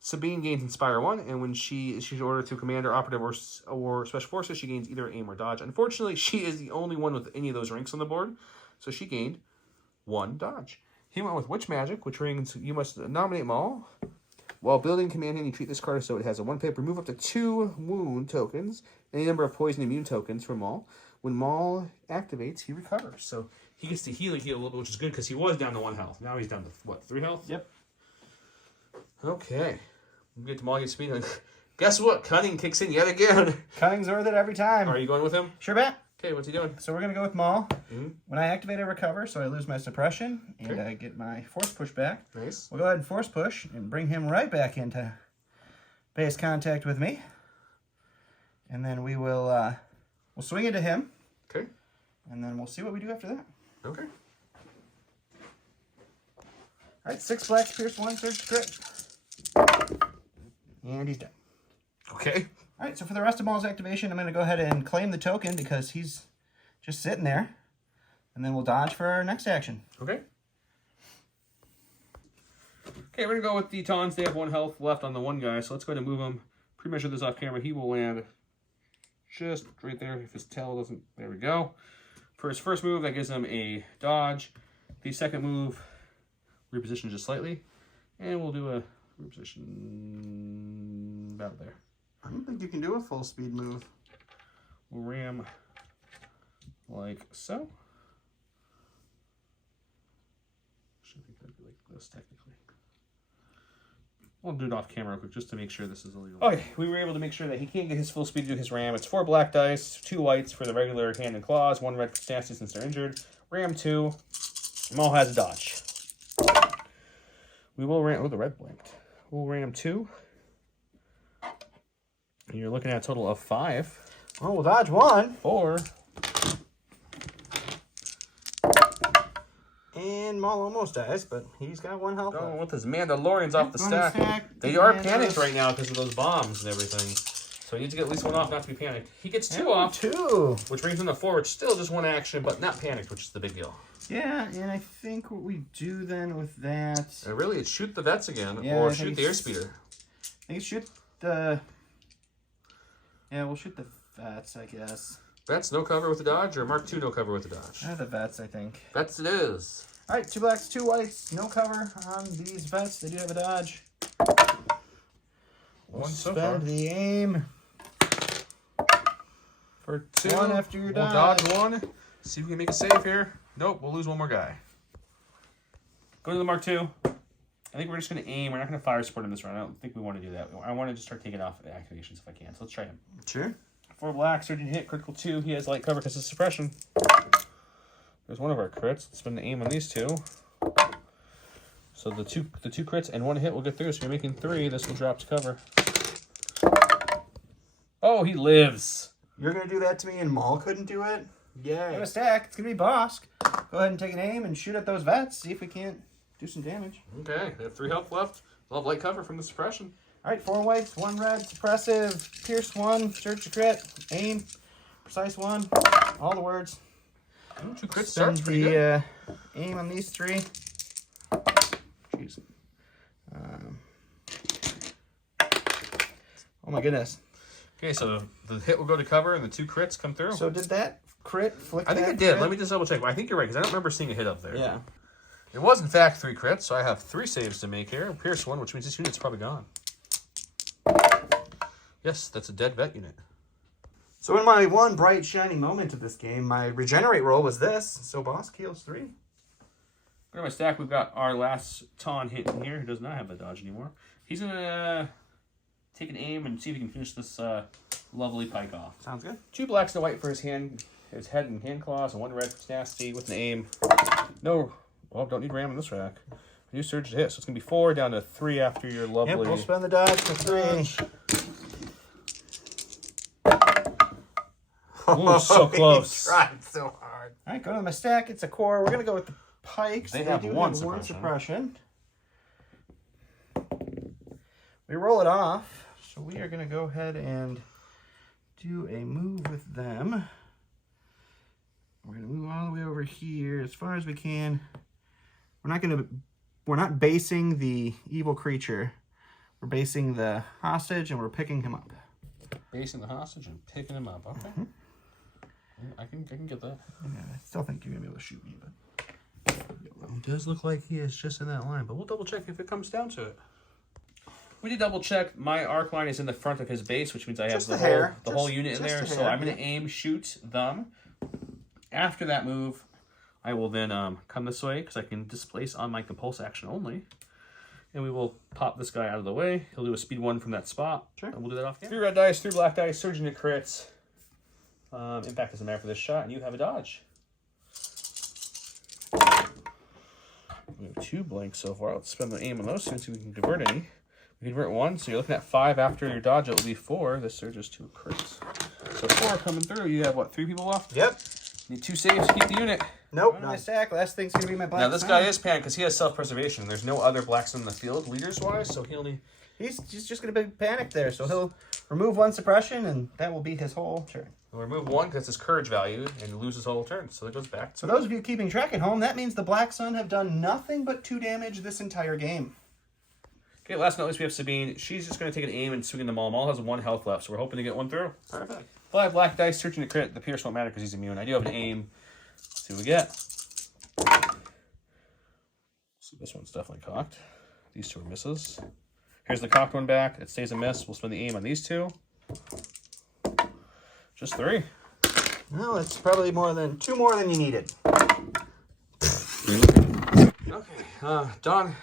Sabine gains Inspire 1, and when she's ordered to Commander, Operative, or Special Forces, she gains either Aim or Dodge. Unfortunately, she is the only one with any of those ranks on the board, so she gained 1 Dodge. He went with Witch Magic, which rings you must nominate Maul. While building command hand, you treat this card so it has a 1-pip. Remove up to 2 wound tokens, any number of poison immune tokens from Maul. When Maul activates, he recovers. So he gets to heal a little bit, which is good because he was down to 1 health. Now he's down to, what, 3 health? Yep. Okay. We get to Maul, get speed. Guess what? Cunning kicks in yet again. Cunning's worth it every time. Are you going with him? Sure bet. Okay, what's he doing? So we're going to go with Maul. When I activate, I recover, so I lose my suppression, and I get my force push back. Nice. We'll go ahead and force push and bring him right back into base contact with me. And then we will we'll swing into him. Okay. And then we'll see what we do after that. Okay. All right, 6 blacks, pierce 1, surge to crit. And he's done. Okay. All right, so for the rest of Maul's activation, I'm going to go ahead and claim the token because he's just sitting there. And then we'll dodge for our next action. Okay. Okay, we're going to go with the Taunts. They have 1 health left on the one guy, so let's go ahead and move him. Pre-measure this off camera. He will land just right there. If his tail doesn't... There we go. For his first move, that gives him a dodge. The second move, reposition just slightly. And we'll do a reposition about there. I don't think you can do a full speed move. We'll ram like so. Should think that'd be like this technically. I'll do it off camera real quick just to make sure this is illegal. Okay, we were able to make sure that he can't get his full speed to do his ram. It's 4 black dice, 2 whites for the regular hand and claws, 1 red for Stancy since they're injured. Ram 2. Maul has a dodge. We will ram. Oh, the red blinked. We'll ram 2. And you're looking at a total of 5. Oh, we'll dodge 1. 4. And Maul almost dies, but he's got 1 health Going left. with his Mandalorians off the stack. They are panicked right now because of those bombs and everything. So he needs to get at least 1 off not to be panicked. He gets 2 off. 2. Which brings him to 4, which still just 1 action, but not panicked, which is the big deal. Yeah, and I think what we do then with that... Really, it's shoot the vets again, Yeah, or I shoot think the airspeeder. I think shoot the... Yeah, we'll shoot the vets, I guess. Vets, no cover with the dodge, or Mark II, no cover with the dodge? The vets, I think. Vets it is. All right, 2 blacks, 2 whites, no cover on these vets. They do have a dodge. We'll 1 so spend far. the aim. For 2. 1 after your we'll dodge. dodge 1. See if we can make a save here. Nope, we'll lose 1 more guy. Go to the Mark II. I think we're just going to aim. We're not going to fire support in this round. I don't think we want to do that. I want to just start taking off activations if I can. So let's try him. Sure. 4 black, surgeon hit, critical 2. He has light cover because of suppression. There's 1 of our crits. Let's spend the aim on these 2. So the two crits and 1 hit will get through. So you're making 3. This will drop to cover. Oh, he lives. You're going to do that to me and Maul couldn't do it? Yay. Have a stack. It's going to be Bosk. Go ahead and take an aim and shoot at those vets. See if we can't do some damage. Okay, they have 3 health left. They'll have light cover from the suppression. All right, 4 whites, 1 red, suppressive, pierce 1, surge to crit, aim, precise 1, all the words. 2 crits Spend starts pretty good. Aim on these 3. Jeez. Oh my goodness. Okay, so the hit will go to cover and the 2 crits come through. So did that crit flick I think that it did. crit? Let me just double check. I think you're right because I don't remember seeing a hit up there. Yeah. It was, in fact, 3 crits, so I have 3 saves to make here. Pierce 1, which means this unit's probably gone. Yes, that's a dead vet unit. So in my one bright shining moment of this game, my regenerate roll was this. So Bosk heals 3. Go to my stack. We've got our last Taunt hit in here, who does not have the dodge anymore. he's gonna take an aim and see if he can finish this lovely pike off. Sounds good. 2 blacks and a white for his hand, his head and hand claws, and 1 red for tenacity with an aim. No, well, don't need ram in this rack. New surge to hit, so it's gonna be 4 down to 3 after your lovely. Yep, we'll spend the dodge for 3. Ooh, so close. He tried so hard. All right, go to my stack. It's a core. We're gonna go with the pikes. They have do one have one suppression. We roll it off, so we are gonna go ahead and do a move with them. We're gonna move all the way over here as far as we can. We're not basing the evil creature. We're basing the hostage, and we're picking him up. Basing the hostage and picking him up. Okay. Mm-hmm. I can get that. Yeah, I still think you're gonna be able to shoot me, but It does look like he is just in that line, but we'll double check if it comes down to it. We did double check. My arc line is in the front of his base, which means I have Just the the hair. whole unit in Just there. the So hair, I'm going to aim, shoot them. After that move, I will then come this way because I can displace on my compulse action only. And we will pop this guy out of the way. He'll do a speed 1 from that spot. Sure. And we'll do that off. 3 red dice, 3 black dice, surging to crits. Impact doesn't matter for this shot, and you have a dodge. We have 2 blanks so far. Let's spend the aim on those two and see if we can convert any. We convert 1, so you're looking at 5 after your dodge. It will be 4. This surges to crits. So 4 coming through. You have, what, 3 people left? yep. Need 2 saves to keep the unit. Nope, not my stack. Last thing's gonna be my black. Now, this guy is panicked because he has self-preservation. There's no other blacks in the field, leaders-wise, so he'll need... He's just gonna be panicked there, so he'll remove 1 suppression, and that will be his whole turn. We'll remove 1 because it's courage value, and lose his whole turn. So it goes back to... For those of you keeping track at home, that means the Black Sun have done nothing but 2 damage this entire game. Okay, last but not least, we have Sabine. She's just going to take an aim and swing into Maul. Maul has 1 health left, so we're hoping to get 1 through. Perfect. 5 black dice, searching to crit. The pierce won't matter because he's immune. I do have an aim. Let's see what we get. So this one's definitely cocked. These 2 are misses. Here's the cocked one back. It stays a miss. We'll spend the aim on these 2. Just 3. Well, it's probably 2 more than you needed. Okay, Don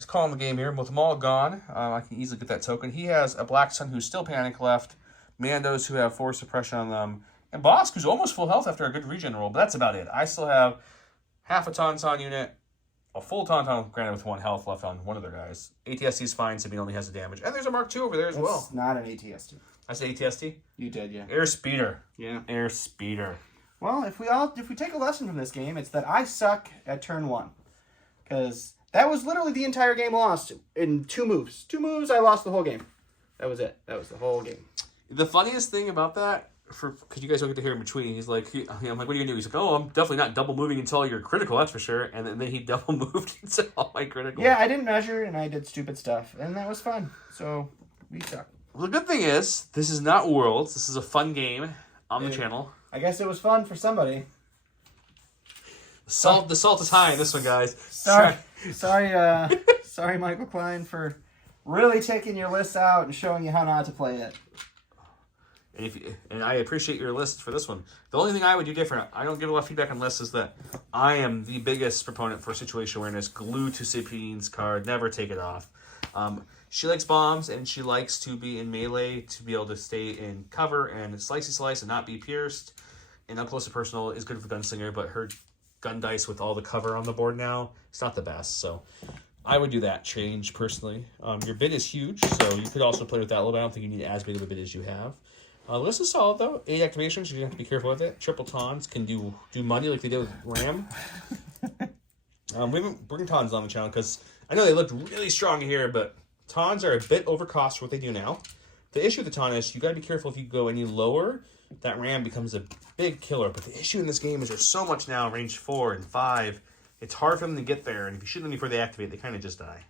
is calling the game here. With them all gone, I can easily get that token. He has a Black Sun who's still panic left, Mandos who have 4 suppression on them, and Bosk who's almost full health after a good regen roll, but that's about it. I still have half a Tauntaun unit, a full Tauntaun granted with 1 health left on one of their guys. ATST is fine, Sabine only has the damage. And there's a Mark II over there as well. It's not an ATST. I said ATST? You did, yeah. Air Speeder. Yeah. Air Speeder. Well, if we take a lesson from this game, it's that I suck at turn 1. Because that was literally the entire game lost in 2 moves. 2 moves, I lost the whole game. That was it. That was the whole game. The funniest thing about that, because you guys don't get to hear in between, he's like, I'm like, what are you going to do? He's like, oh, I'm definitely not double moving until you're critical, that's for sure. And then he double moved into all my critical. Yeah, I didn't measure, and I did stupid stuff. And that was fun. So, we suck. Well, the good thing is, this is not Worlds. This is a fun game on the channel. I guess it was fun for somebody. The salt is high in this one, guys. Sorry, Michael Klein, for really taking your list out and showing you how not to play it. And I appreciate your list for this one. The only thing I would do different, I don't give a lot of feedback on lists, is that I am the biggest proponent for situational awareness. Glue to Sabine's card, never take it off. She likes bombs, and she likes to be in melee to be able to stay in cover and slice and not be pierced. And up close and personal is good for Gunslinger, but her gun dice with all the cover on the board now, it's not the best. So I would do that change personally. Your bid is huge, so you could also play with that a little bit. I don't think you need as big of a bid as you have. The list is solid though. 8 activations, you have to be careful with it. Triple Taunts can do money like they did with Ram. We haven't bring Taunts on the channel because I know they looked really strong here, but Taunts are a bit overcost for what they do now. The issue with the Taunt is you got to be careful if you go any lower. That Ram becomes a big killer. But the issue in this game is there's so much now, range 4 and 5. It's hard for them to get there, and if you shoot them before they activate, they kind of just die.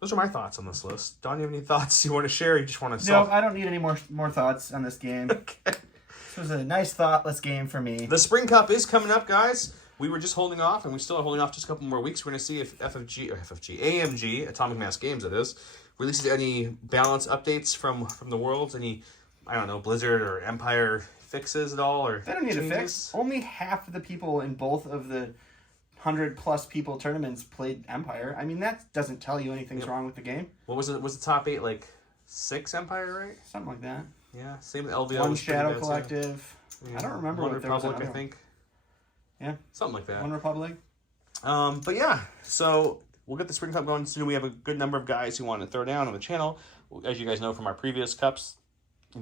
Those are my thoughts on this list. Don, you have any thoughts you want to share? Or you just want to No, I don't need any more thoughts on this game. Okay. This was a nice, thoughtless game for me. The Spring Cup is coming up, guys. We were just holding off, and we still are holding off just a couple more weeks. We're going to see if AMG, Atomic Mass Games, that is, releases any balance updates from the Worlds, any, I don't know, Blizzard or Empire fixes at all, or They don't need changes? a fix. Only half of the people in both of the 100+ people tournaments played Empire. I mean, that doesn't tell you anything's wrong with the game. What was it? Was the top 8 like 6 Empire, right? Something like that. Yeah, same with LVO. One was pretty Shadow good, Collective. too. Yeah. I don't remember One what there was Republic, I another one. think. Yeah. Something like that. One Republic. But yeah, so we'll get the Spring Cup going soon. We have a good number of guys who want to throw down on the channel. As you guys know from our previous cups,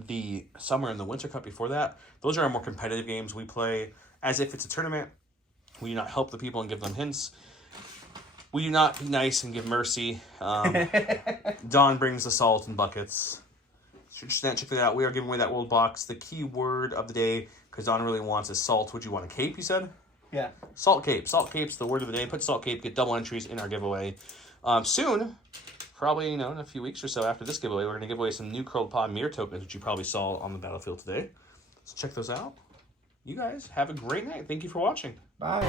the Summer and the Winter Cup before that, those are our more competitive games. We play as if it's a tournament. We do not help the people and give them hints. We do not be nice and give mercy. Don brings the salt and buckets. So check that out. We are giving away that world box. The key word of the day, because Don really wants, is salt. Would you want a cape, you said? Yeah. Salt cape. Salt cape's the word of the day. Put salt cape, get double entries in our giveaway. Soon, probably, in a few weeks or so after this giveaway, we're going to give away some new Curled Paw mirror tokens, which you probably saw on the battlefield today. So check those out. You guys have a great night. Thank you for watching. Bye.